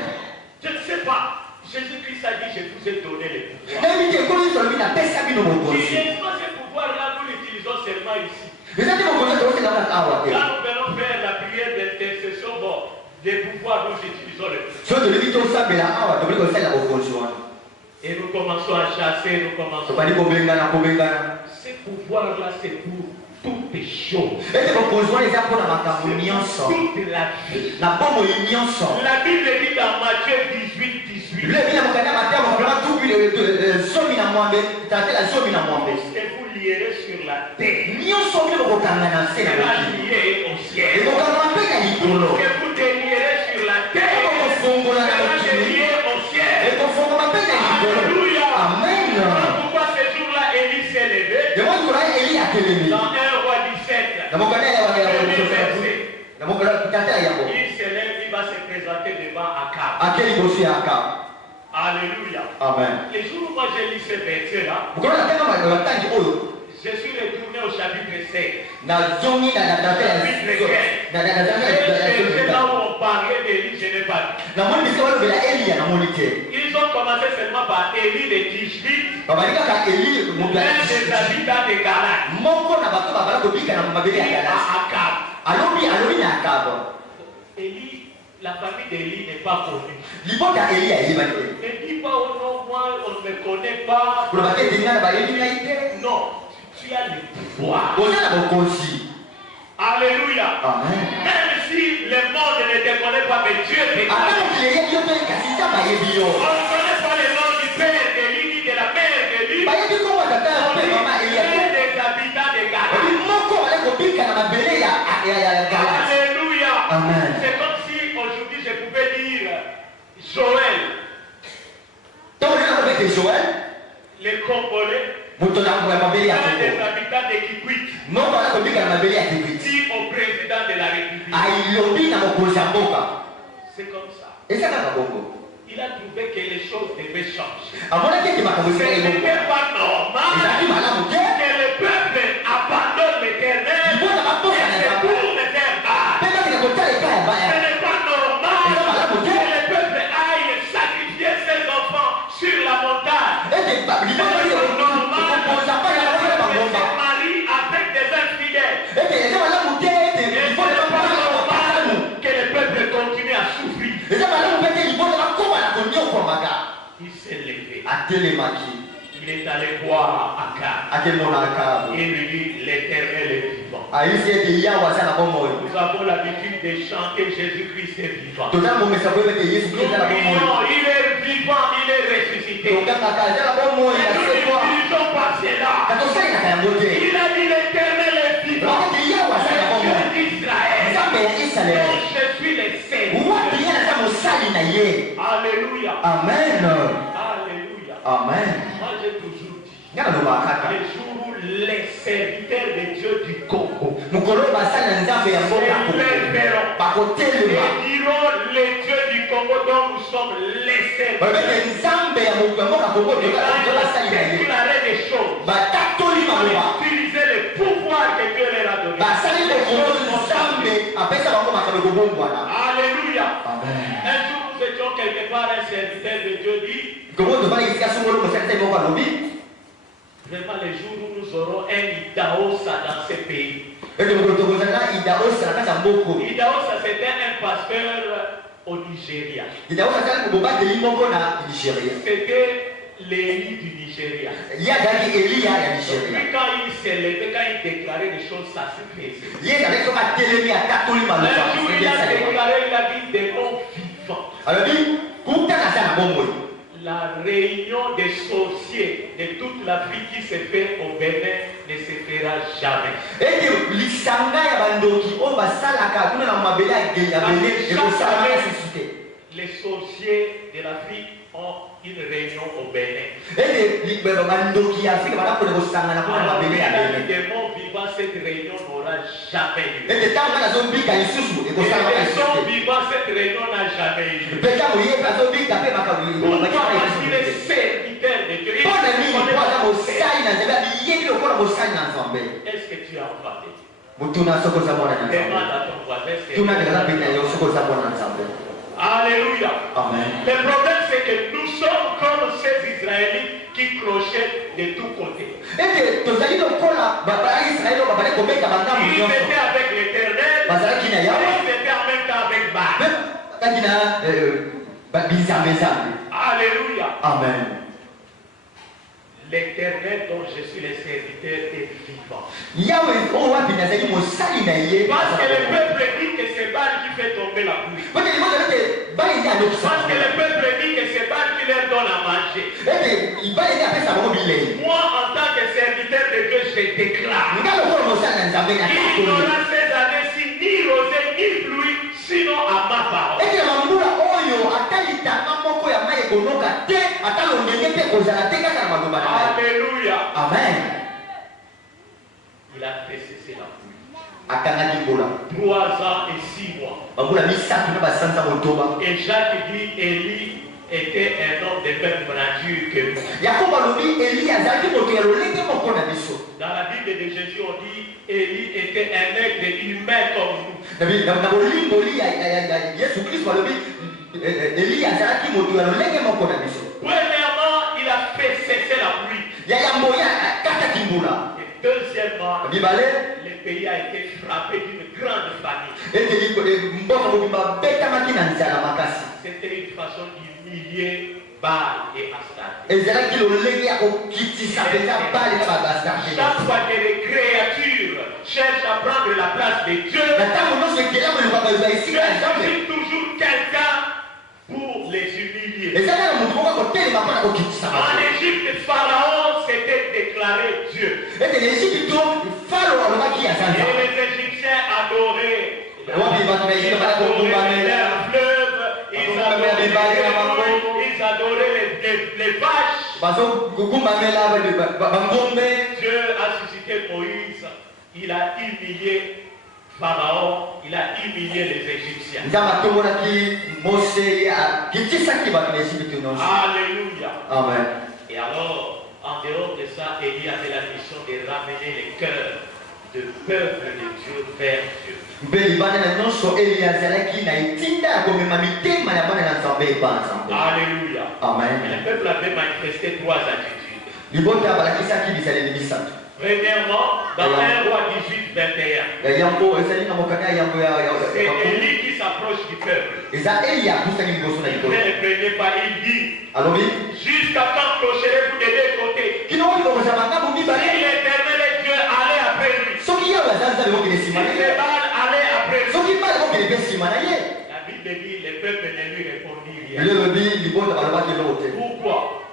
Je ne sais pas. Jésus-Christ a dit, je vous ai donné le pouvoir. Nayebi te komi tolobi na pesa bino bokonzi. Curieusement, ce pouvoir-là, nous l'utilisons seulement ici. Eza te bokonzi tozosala na awa te. Là, nous venons faire la prière d'intercession. Bon, des pouvoirs, nous utilisons le pouvoir. So tolingi tosambela awa tobali kosalela bokonzi wana. Et nous commençons à chasser, nous commençons. Tobali kobengana. Ce pouvoir-là, c'est pour toutes les choses. Ete bokonzi wana eza mpona makambo nyonso. Toute la vie. Na bomoi nyonso. La Bible dit dans Matthieu 18, 18. Biblia ebina mokanda matemo makambo tubi zomi na mwambe tatela zomi na mwambe. Et vous lierez sur la terre. Nyonso bino bokokanga na se na Et va mokili. lier au ciel. Ekokanga mpe na likolo. Et vous délierez sur la terre. Ekofongola na Et va mokili. délier au ciel. Ekofongoma mpe na likolo. Alléluia. Amen. Pourquoi ce jour-là, Élie s'est levé? Yango likolo ya Eli atelemi. Dans 1 roi 17. Na mokanda ya na mokanda tata ya yango. Il se lève, il va se présenter devant Akab. Akeli liboso ya Akab. Alléluia. Amen. Les jours où moi j'ai lu ce verset-là, Mokolo na tanga matangi oyo. je suis retourné au chapitre 5. Na zongi na tata ya Et là où on parlait d'Élie, je n'ai pas vu. na moni bisika balobela Eli na moni te. Ils ont commencé seulement par Élie de Tishbite, Babali kaka Eli moto ya un des habitants de Galate, moko na bato babala kobika na mabele ya à Galasi. Akab. Alobi na Akab. Élie, la famille d'Élie n'est pas connue. Libota Eli ya yeba te. Ne dis pas au nom, moi, on ne me connaît pas. Koloba te dinga na bayeli na ite. Non, tu as le pouvoir. Oza na bokonzi. Alléluia. Amen. Même si le monde ne te connaît pas, mais Dieu te Ata connaît. mokili yebi yo mpe kasi nzambe ayebi yo. On ne connaît pas le nom du père d'Élie ni de la mère d'Élie. Bayebi kombo tata On mpe dit mama Eli ya te. un des habitants de Galate. Obi moko bale kobika na mabele ya Galasi. Alléluia. Amen. C'est comme si aujourd'hui je pouvais dire Joël, Ntango nini nakobete Joel le Congolais, moto na mabele ya un des Kongo. habitants de Kikwit, Moko bale kobika na mabele ya Kikwiti. dit au président de la République. Ailobi na mokonzi ya mboka. C'est comme ça. Eza kaka bongo. il a trouvé que les choses devaient changer. Ce n'était pas normal que le peuple abandonne l'Éternel et se tourne vers Baal. Ce n'est pas normal que le peuple aille sacrifier ses enfants sur la montagne. Ce n'est pas normal que le peuple se marie avec des infidèles. Ce n'est pas normal que le peuple continue à souffrir. Il s'est levé. Il est allé voir Akab. Il lui dit, l'Éternel est vivant. Nous avons l'habitude de chanter Jésus-Christ est vivant. Nous prions, il est vivant, il est ressuscité. Et nous ne disons pas cela. Il a dit l'Éternel est vivant. Le Dieu d'Israël. Donc je suis le Seigneur. Alléluia. Amen. Alléluia. Amen. Moi j'ai toujours dit, les jours où les serviteurs de Dieu du Congo se verront et diront les dieux du Congo dont nous sommes les serviteurs. Et quand ils déclarent des choses, ils utiliser le pouvoir que Dieu leur a donné. Alléluia. Un jour nous étions quelque part, un serviteur de Dieu dit, vraiment les jours où nous aurons un Idaosa dans ce pays. Idaosa c'était un pasteur au Nigeria. C'était l'Élie du Nigeria. Puis quand il s'est levé, quand il déclarait des choses, ça se faisait. Un jour il a déclaré, il a dit des noms vivants. La réunion des sorciers de toute l'Afrique qui se fait au Bénin ne se fera jamais. Les sorciers de l'Afrique ont une réunion au Bénin. Les démons vivants, cette réunion n'aura jamais lieu. Les démons vivants, cette réunion n'a jamais eu. Pourquoi? Parce qu'il est serviteur de Dieu. Est-ce que tu as entendu? Demande à ton voisin. Alléluia. Amen. Le problème c'est que nous sommes comme ces Israélites qui crochaient de tous côtés. Ils étaient avec l'Éternel, ils étaient en même temps avec Baal. Alléluia. Amen. L'Éternel dont je suis le serviteur est vivant. Parce que le peuple dit que c'est Baal qui fait tomber la pluie. Parce que le peuple dit que c'est Baal qui leur donne à manger. Moi, en tant que serviteur de Dieu, je déclare qu'il n'aura ces années-ci ni rosée ni pluie, sinon à ma parole. Alléluia. Amen. Il a fait cesser la pluie. 3 ans et 6 mois. Et Jacques dit Élie était un homme de même nature que nous. Dans la Bible de Jésus, on dit Élie était un être humain comme nous. Premièrement, il a fait cesser la pluie. Et deuxièmement, le pays a été frappé d'une grande famine. C'était une façon d'humilier Baal et Astarte. Chaque fois que les créatures cherchent à prendre la place de Dieu, Dieu choisit toujours quelqu'un pour les humilier. En Égypte, Pharaon s'était déclaré Dieu. Et les Égyptiens adoraient les fleuves, ils adoraient les vaches. Dieu a suscité Moïse, il a humilié Pharaon, il a humilié les Égyptiens. Alléluia. Amen. Et alors, en dehors de ça, Élie avait la mission de ramener les cœurs du peuple de Dieu vers Dieu. Alléluia. Amen. Et le peuple avait manifesté 3 attitudes. Premièrement, dans 1 Roi 18, 21, c'est Élie qui s'approche du peuple. Il fait le premier pas, il dit, jusqu'à quand clocherez-vous des deux côtés? Si l'Éternel est Dieu, allez après lui. Si c'est Baal, allez après lui. La Bible dit, le peuple ne lui répondit rien. Pourquoi?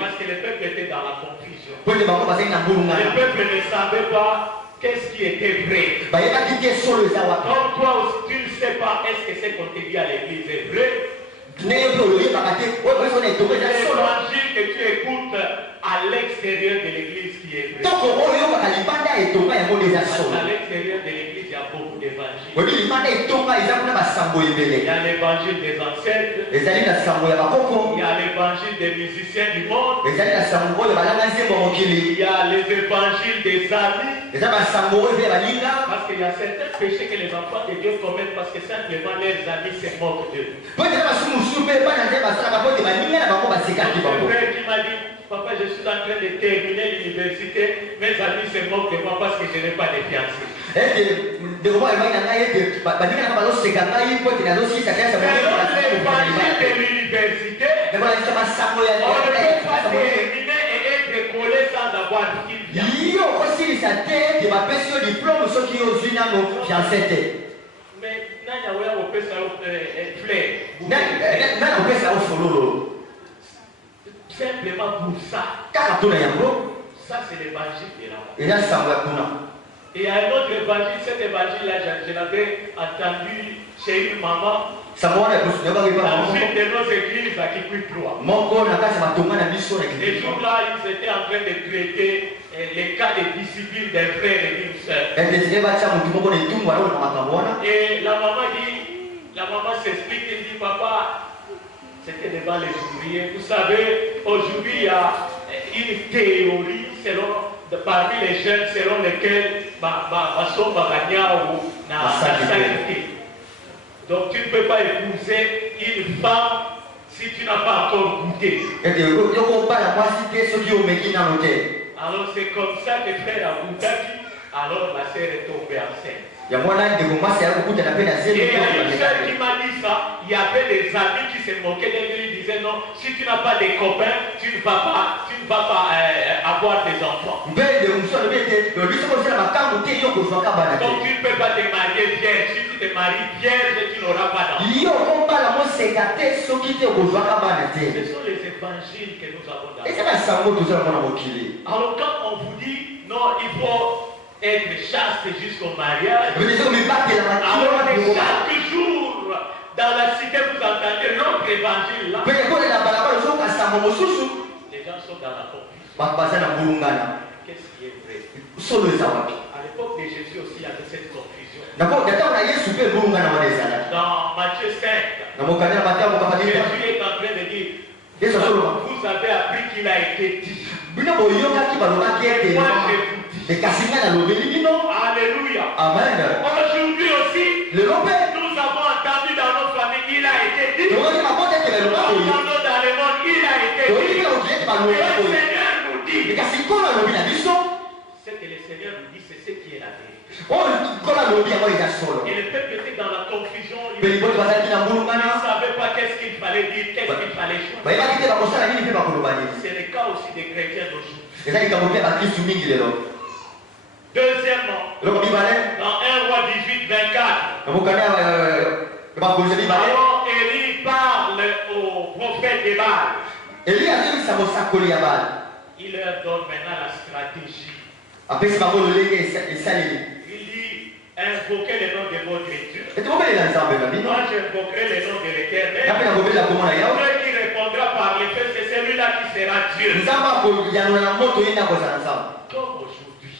Parce que le peuple était dans la confusion. Le peuple ne savait pas qu'est-ce qui était vrai. Comme toi aussi, tu ne sais pas, est-ce que ce qu'on te dit à l'église est vrai? L'évangile que tu écoutes à l'extérieur de l'église qui est vrai. À l'extérieur de l'église, il y a beaucoup d'évangiles. Il y a l'évangile des ancêtres. Il y a l'évangile des musiciens du monde. Il y a les évangiles des amis. Parce qu'il y a certains péchés que les enfants de Dieu commettent parce que simplement leurs amis se moquent d'eux. Mon frère qui m'a dit, papa, je suis en train de terminer l'université, mes amis se moquent de moi parce que je n'ai pas de fiancé. L'évangile de l'université, on ne peut pas terminer et être collé sans avoir une fiancée. Mais Nanya on peut ça fleur. Simplement pour ça. Ça c'est l'évangile de là-bas. Et il y a un autre évangile, cet évangile-là, je l'avais entendu chez une maman. Dans une de nos églises à Kikwit-3. Les jours-là, ils étaient en train de traiter les cas de discipline d'un frère et d'une soeur. Et la maman s'explique, elle dit, papa, c'était devant les ouvriers. Vous savez, aujourd'hui, il y a une théorie parmi les jeunes selon lesquels donc tu ne peux pas épouser une femme si tu n'as pas encore goûté. Alors c'est comme ça que frère a goûté, alors la sœur est tombée enceinte. Et il y a une soeur qui m'a dit ça, il y avait des amis qui se moquaient d'elle, qui disaient non, si tu n'as pas de copains, tu ne vas pas avoir des enfants. Donc tu ne peux pas te marier vierge, si tu te maries vierge, tu n'auras pas d'enfants. Ce sont les évangiles que nous avons dans. Alors quand on vous dit non, il faut être chaste jusqu'au mariage, alors chaque jour dans la cité vous entendez notre évangile là, les gens sont dans la confusion. Qu'est-ce qui est vrai? À l'époque de Jésus aussi il y avait cette confusion. Dans Matthieu 5, Jésus est en train de dire, vous avez appris qu'il a été dit. Moi je vous dis. Alléluia. Amen. Aujourd'hui aussi, nous avons entendu dans nos familles, il a été dit. Nous entendons dans le monde, il a été dit. Et le Seigneur nous dit. Ce que le Seigneur nous dit, c'est ce qui est la vérité. Et le peuple était dans la confusion. Il ne savait pas qu'est-ce qu'il fallait dire, qu'est-ce qu'il fallait choisir. C'est le cas aussi des chrétiens d'aujourd'hui. Deuxièmement, dans 1 Roi 18, 24, alors Élie parle au prophète de Baal. Il leur donne maintenant la stratégie. Il dit, invoquez le nom de votre Dieu. Moi j'invoquerai le nom de l'Éternel. Celui qui répondra par les faits, c'est celui-là qui sera Dieu. Comme aujourd'hui,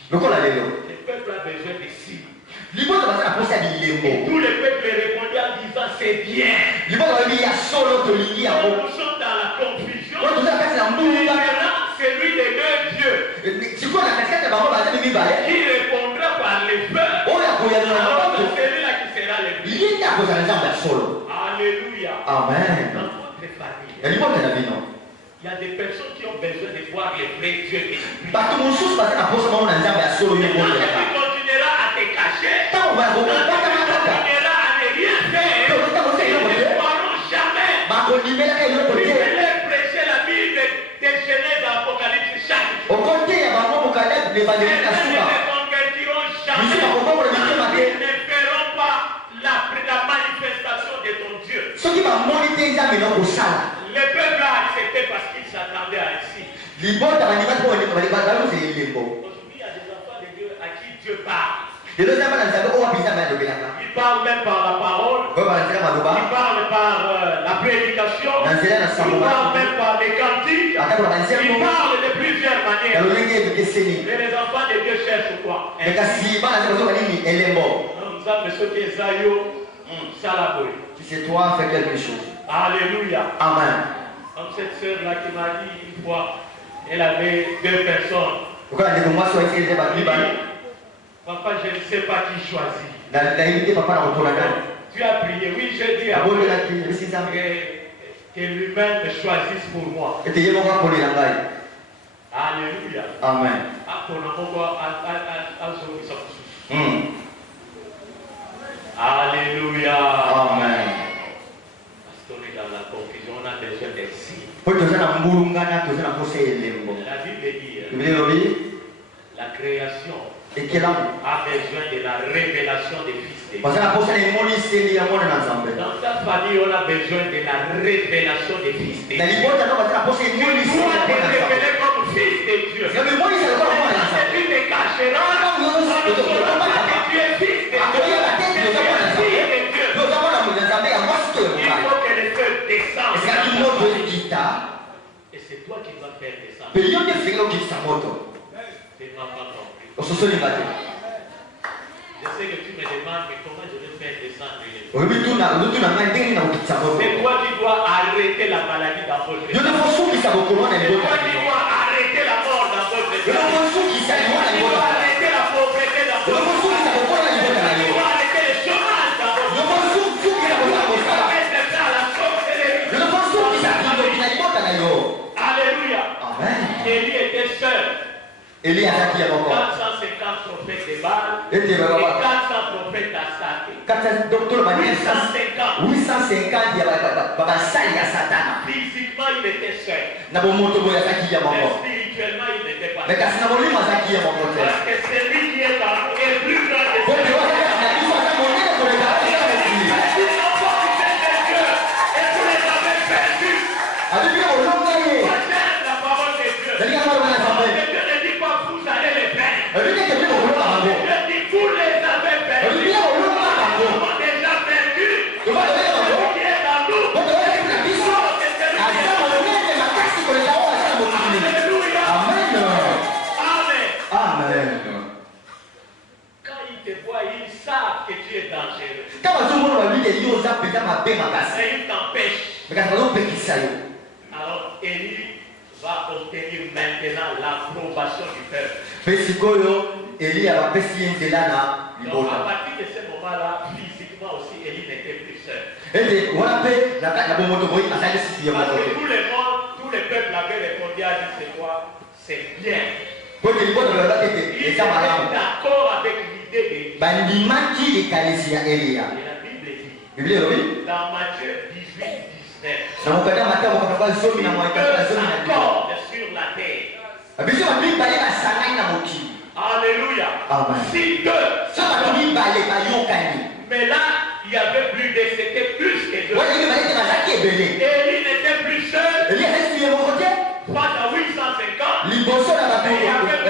le peuple a besoin de signes. Les bons ont apposé à Et tout le peuple répondit en disant c'est bien. les bons ont dit à solo de l'Iggy à Nous sommes dans la confusion. Quand vous avez la Maintenant, c'est lui des deux dieux si vous avez la casquette, qui répondra par les feux. Alors c'est celui-là qui sera le plus. Alléluia. Amen. Dans votre famille, Il il y a des personnes qui ont besoin de voir les vrais dieux qui sont. Maintenant, tu continueras à te cacher. Tu continueras à ne rien faire. Ils ne croiront jamais. Tu peux leur prêcher la Bible de Genèse à Apocalypse chaque jour. Certains ne se convertiront jamais. Ils ne feront pas la manifestation de ton Dieu. Le peuple a accepté parce qu'il s'attendait à ici. Aujourd'hui, il y a des enfants de Dieu à qui Dieu parle. Il parle même par la parole. Il parle par la prédication. Il parle même par les cantiques. Il parle de plusieurs manières. Mais les enfants de Dieu cherchent quoi? C'est toi, fais quelque chose. Alléluia. Amen. Comme cette sœur-là qui m'a dit une fois, elle avait deux personnes. Elle dit, papa, je ne sais pas qui choisit. Tu as prié, oui, j'ai dit à Dieu que lui-même me choisisse pour moi. Alléluia. Amen. Alléluia. Amen. Parce qu'on est dans la confusion, on a besoin des signes. La Bible dit, la création a besoin de la révélation des fils de Dieu. Dans ta famille, on a besoin de la révélation des fils de Dieu. Tu dois te révéler comme fils de Dieu. Tu te cacheras, on ne saura pas que tu es fils de Dieu. Il faut que le feu descende. Et c'est toi qui dois faire descendre. Tu ne m'as pas compris. Je sais que tu me demandes mais comment je vais faire descendre les feux. C'est toi qui dois arrêter la maladie dans votre vie. C'est toi qui dois arrêter la mort dans votre vie. C'est toi qui dois arrêter la pauvreté dans votre vie. Tu dois arrêter le chômage dans votre vie. Tu dois mettre ça à la sorcellerie. Alléluia. Élie était seul. 450 prophètes de Baal et 400 prophètes d'Astarté. 850. Physiquement, il était seul. Spirituellement, il n'était pas seul. Parce que celui qui est en nous est plus grand que celui qui est en nous. Et vous les avez perdus. Recherche la parole de Dieu. Dieu ne dit pas vous allez les perdre. Dieu dit vous les avez perdus. Nous avons déjà perdu. Celui qui est en nous. Alléluia. Amen. Quand ils te voient, ils savent que tu es dangereux. Et ils t'empêchent. Alors Élie va obtenir maintenant l'approbation du peuple. Donc à partir de ce moment-là, physiquement aussi, Élie n'était plus seul. Parce que tout le monde, tout le peuple avait répondu à dire c'est quoi? C'est bien. Ils étaient d'accord avec l'idée de Élie. Et la Bible dit, dans Matthieu 18, 19, ils s'accordent sur la terre. Alléluia. Si deux. Mais là, il y avait plus de, c'était plus que deux. Élie n'était plus seul. Face à 850. Il y avait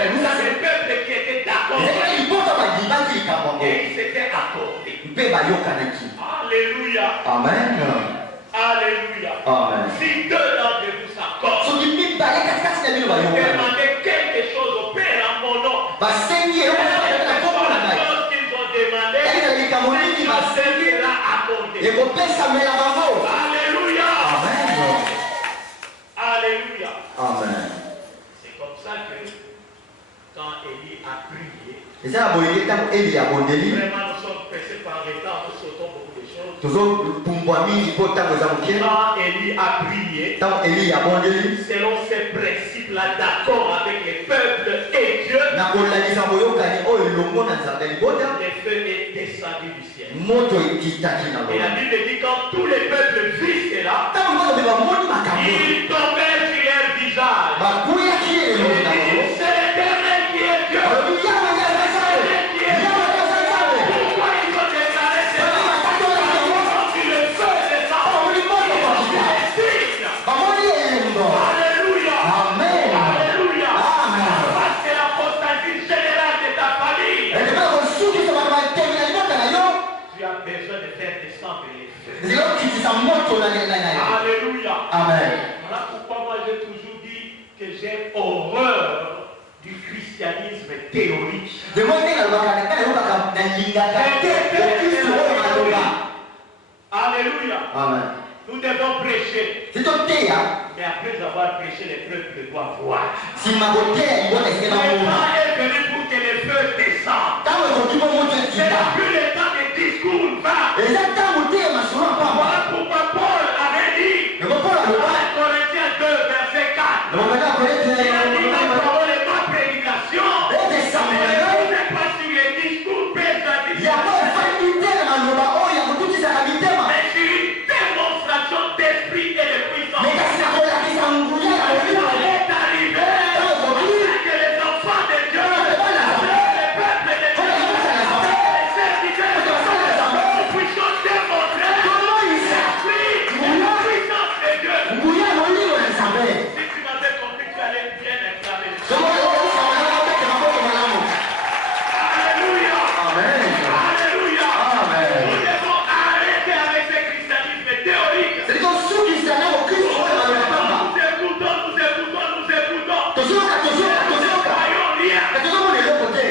des peuples qui étaient d'accord. Et ils s'étaient accordés. Alléluia. Amen. Alléluia. Amen. Si deux d'entre vous s'accordent, demandez quelque chose au Père en mon nom. La chose qu'ils ont demandé, Alléluia. Amen. Alléluia. Amen. C'est comme ça que quand Élie a prié, Et ça, la bonne étape, Élie a bon délit. vraiment nous sommes pressés par le temps, nous sautons beaucoup de choses. Toujours, pour moi, il faut que vous avez Quand Élie a prié, tant Élie a bon délit. selon ces principes-là, d'accord avec les peuples et Dieu, Na kolakisa boyokani oyo elongo na nzambe libota le feu est descendu du ciel. moto ekitaki na Et la lola Bible dit quand tous les peuples vissent cela, ntango moto mpe bamoni makambo ils tombèrent sur leur visage. bakuyaki Et elongo na ils bango disent, c'est l'Éternel qui est Dieu. alobi yawe nzambe nzambe yawe nzambe nzambe Pourquoi ils ont déclaré cela? Sur le feu descend. bamoni moto bakita Signe. bamoni elembo Alléluia. amen Alléluia. amen Parce que l'apostasie générale de ta famille, ekepela kosukisa bato batemi na libota na yo tu as besoin de faire descendre les feux. ezela kokitisa moto na yo Alléluia. amen Voilà pourquoi moi j'ai toujours dit que j'ai horreur du christianisme théorique. demoi ndenge nalobaka na ngai nayokaka nalingaka te okristo oyo maloba Alléluia. amen Nous devons prêcher. sitoteya Mais après avoir prêché, les peuples doivent voir. nsima koteya libota esike Le bamona temps est venu pour que les feux descendent. ntango ekoki mpo moto Ce ekita n'est plus le temps des discours vains. eza ntango te masolo ya pamba Voilà pourquoi Paul avait dit yango mpona dans loba 1 Corinthiens 2, verset 4. lobaka kolete Il a dit ma parole et ma prédication. ete sango na Ne ngai reposez pas sur les discours pesatifs, yango efandi te na maloba oyo ya kotutisaka mitema mais sur une démonstration d'esprit et de puissance. me kasi na kolakisa nguya ya molimo est arrivé que les enfants de Dieu, les peuples de Dieu, les serviteurs de Dieu, nous puissions démontrer l'esprit et la puissance de Dieu. nguya ya molimo ya nzambe Si tu m'avais compris, tu allais bien exclamer. somo oyosaka obete maboko malamu Alléluia! amen Alléluia! Amen. Nous devons arrêter avec ce christianisme théorique. seli kosukisa na bokristo oyo maloba pamba Nous écoutons. tozoyoka Ne croyons rien. kasi tozomona eloko te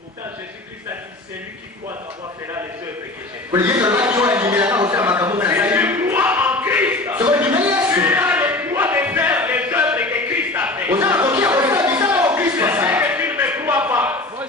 Pourtant, Jésus-Christ a dit, celui qui croit en moi fera les œuvres que j'ai. koli yesu alobaki oyo andimelaka kosala makambo na Si ngai tu crois en Christ, soko ndimeli yesu tu as le droit de faire les œuvres que Christ a fait. oza na kokia kosala bisala oyo kristo Je sais asala que tu ne me crois pas,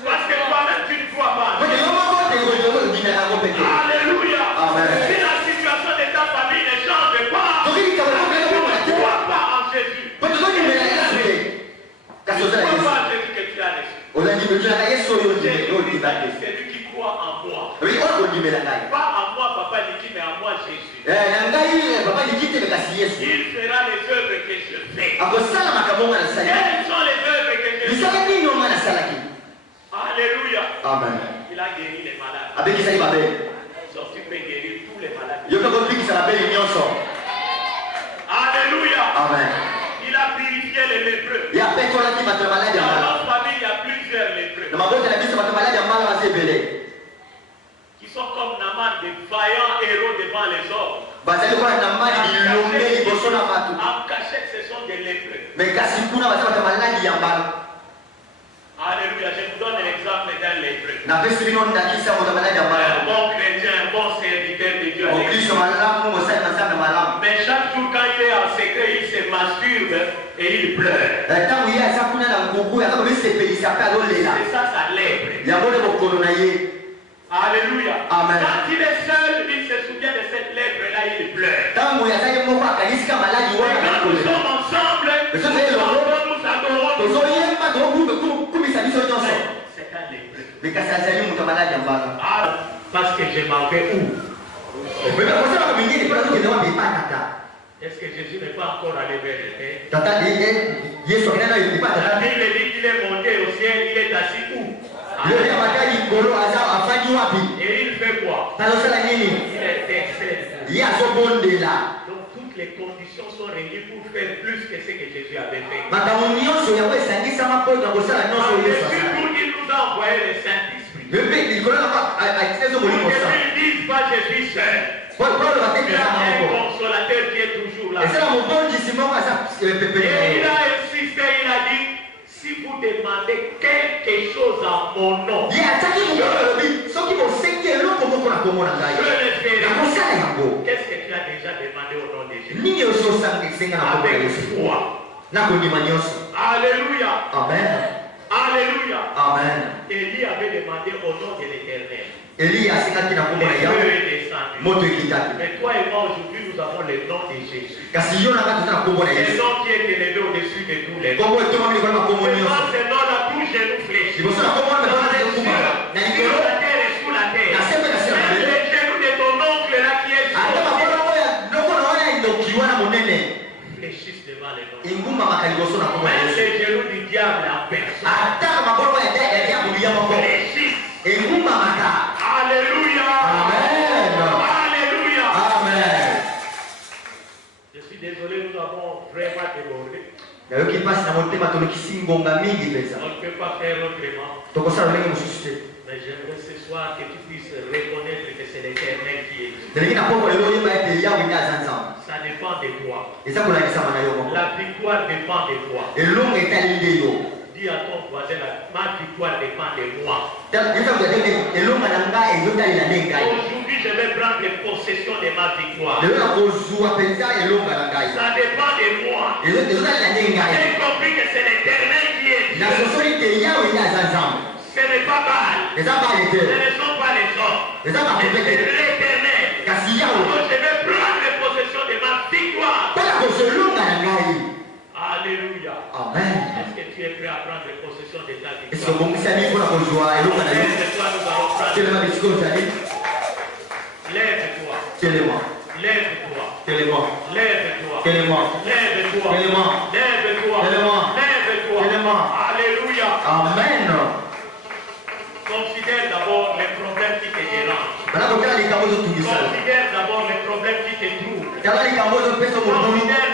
parce que toi-même tu ne crois pas. ote yo moko te ondimela yango pete Alléluia. Amen. Si la situation de ta famille ne change pas, soki likambo tu nakokende ne komona te crois pas en Jésus. po tozondimela yesu te Tu kasi ne ozala crois yesu pas en Jésus que tu as reçu. olandimela yesu oyo Jésus ondimela a te dit, celui qui croit en moi. oyi oyo kondimela ngai Pas en moi, papa dit, mais en moi, Jésus. na ngai papa liki te me kasi yesu Il fera les œuvres que je fais. akosala makambo nga nasali Quelles sont les œuvres que je fais? bisala nini onga nasalaki Alléluia. amen Il a guéri les malades. abekisaki babeli Donc tu peux guérir tous les malades. yo mpe kobikisa babeli nyonso Alléluia. amen Il a purifié les lépreux. ye apetolaki bato ya maladi ya Dans mbala notre famille, il y a plusieurs lépreux na mabota na biso bato ya maladi ya mbala baza ebele qui sont comme Naaman, des vaillants héros devant les hommes. bazali kola na mali bilombe liboso na bato En cachette, ce sont des lépreux. me kasi kuna baza bato ya maladi ya mbala Alléluia. Je vous donne l'exemple d'un lépreux. napesi bino ndakisa moto ya maladi ya Un mbala bon chrétien, un bon serviteur de Dieu. mokristo malamu mosali na nzambe malamu Mais chaque jour, quand il est en secret, il se masturbe et il pleure. ntango ye aza kuna na nkuku aza kobisepelisa mpe azolela C'est ça, sa lèpre. yango nde bokolo na ye Alléluia. Amen. Quand il est seul, il se souvient de cette lèpre-là, il pleure. ntango aza ye moko akanisika maladi Et wana quand nous nakolela sommes ensemble, Mais ça, nous c'est chantons, nous adorons. tozoyemba tokumisa biso nyonso C'est un lépreux. me kasi azali moto ya maladi ya mbala Ah, parce que j'ai manqué où? mekosalaka mingine mpona tokende wa mipa tata Est-ce que Jésus n'est pas encore allé vers le Père? tata yesu akenda na mipa La tata Bible dit qu'il est monté au ciel, il est assis où? lelo ya maka likolo aza afandi wapi Et il fait quoi? azosala nini Il intercède. ye azobondela Donc toutes les conditions sont réunies pour faire plus que ce que Jésus avait fait. makambo nyonso yango esangisama mpo ete kosala nyonso Parce que yesu asala surtout, il nous a envoyé le Saint-Esprit. me mpe likolo yango atisa ezo Pour molimo que sa ne disent pas je suis seul. paulo Il y a batekisama un moko consolateur qui est toujours là. ezala mobondisi moko aza Et il pepele a insisté, il a dit, si vous demandez quelque des choses en mon nom. ye ataki mokolo lobi soki bosengi eloko moko na kombo na ngai Je le ferai. nakosala yango. Qu'est-ce que tu as déjà demandé au nom de Jésus? Nini osi osenga na kombo ya Avec Yesu foi. na kondima nyonso. Alléluia. Amen. Alléluia. Amen. Élie avait demandé au nom de l'Éternel. Eliya asengaki na kombo na Le feu Yawe est descendu. moto ekitaki. Mais toi et moi aujourd'hui nous avons le nom de Jésus. Kasi yo na ngai toza na kombo na Le Yesu. nom qui est élevé au-dessus de tous les noms. Kombo etomami likolo na kombo nyonso. Devant ce nom-là, tout genou fléchit. Liboso na kombo wana Dans mekona les ekokuma na cieux, likolo sur la terre et sous la terre. na sembe na se na Même mabele. les genoux de ton oncle là qui est ata sorti makolo oyo lokolo wana endoki wana monene fléchissent devant les noms. engumbamaka liboso na kombo na Même Yesu. les genoux du diable en personne ata makolo oyo ya diabolo ya moko fléchissent. engumbamaka. Alléluia. Amen. Alléluia. Amen. Je suis désolé, nous avons vraiment débordé. nayoki mpasi na motema tolokisi ngonga mingi mpenza On ne peut pas faire autrement. tokosala lolenge mosusu te. Mais j'aimerais ce soir que tu puisses reconnaître que c'est l'Éternel qui est Dieu. nalingi na poko lelo oyeba ete yawe nde aza nzambe. Ça dépend de toi. eza kolakisama na yo moko. La victoire dépend de toi. elongo etali nde yo. Dis à ton voisin, ma victoire dépend de moi. yesa kuya te elonga na ngai ezotalela nde ngai. Aujourd'hui, je vais prendre possession de ma victoire. lelo na kozwa mpenza elonga na ngai. Ça dépend de moi. ezotalela nde ngai. J'ai compris que c'est l'Éternel qui est Dieu. nasosoli te yawe nde aza nzambe. Ce n'est pas Baal. eza bale Ce te. ne sont pas les hommes. eza Mais bakope c'est te. l'Éternel. kasi Donc yawe je vais prendre possession de ma victoire. mpona kozwa elonga na ngai. Alléluia. amen. Est-ce que tu es prêt à prendre possession de ta esi victoire? obongisami mpona kozwa elonga na yo. Lève-toi, nous allons prendre. telema bisika ozali. Lève-toi. telema. Lève-toi. telema. Lève-toi. telema. Lève-toi. telema. Lève-toi. Lève-moi. Lève-toi. Lève-moi. Alléluia. amen. Considère d'abord les problèmes qui te dérangent. bana kotala likambo ezotungisa yo. Considère d'abord les problèmes qui te trouvent. tala likambo ezopesa motomi. Considère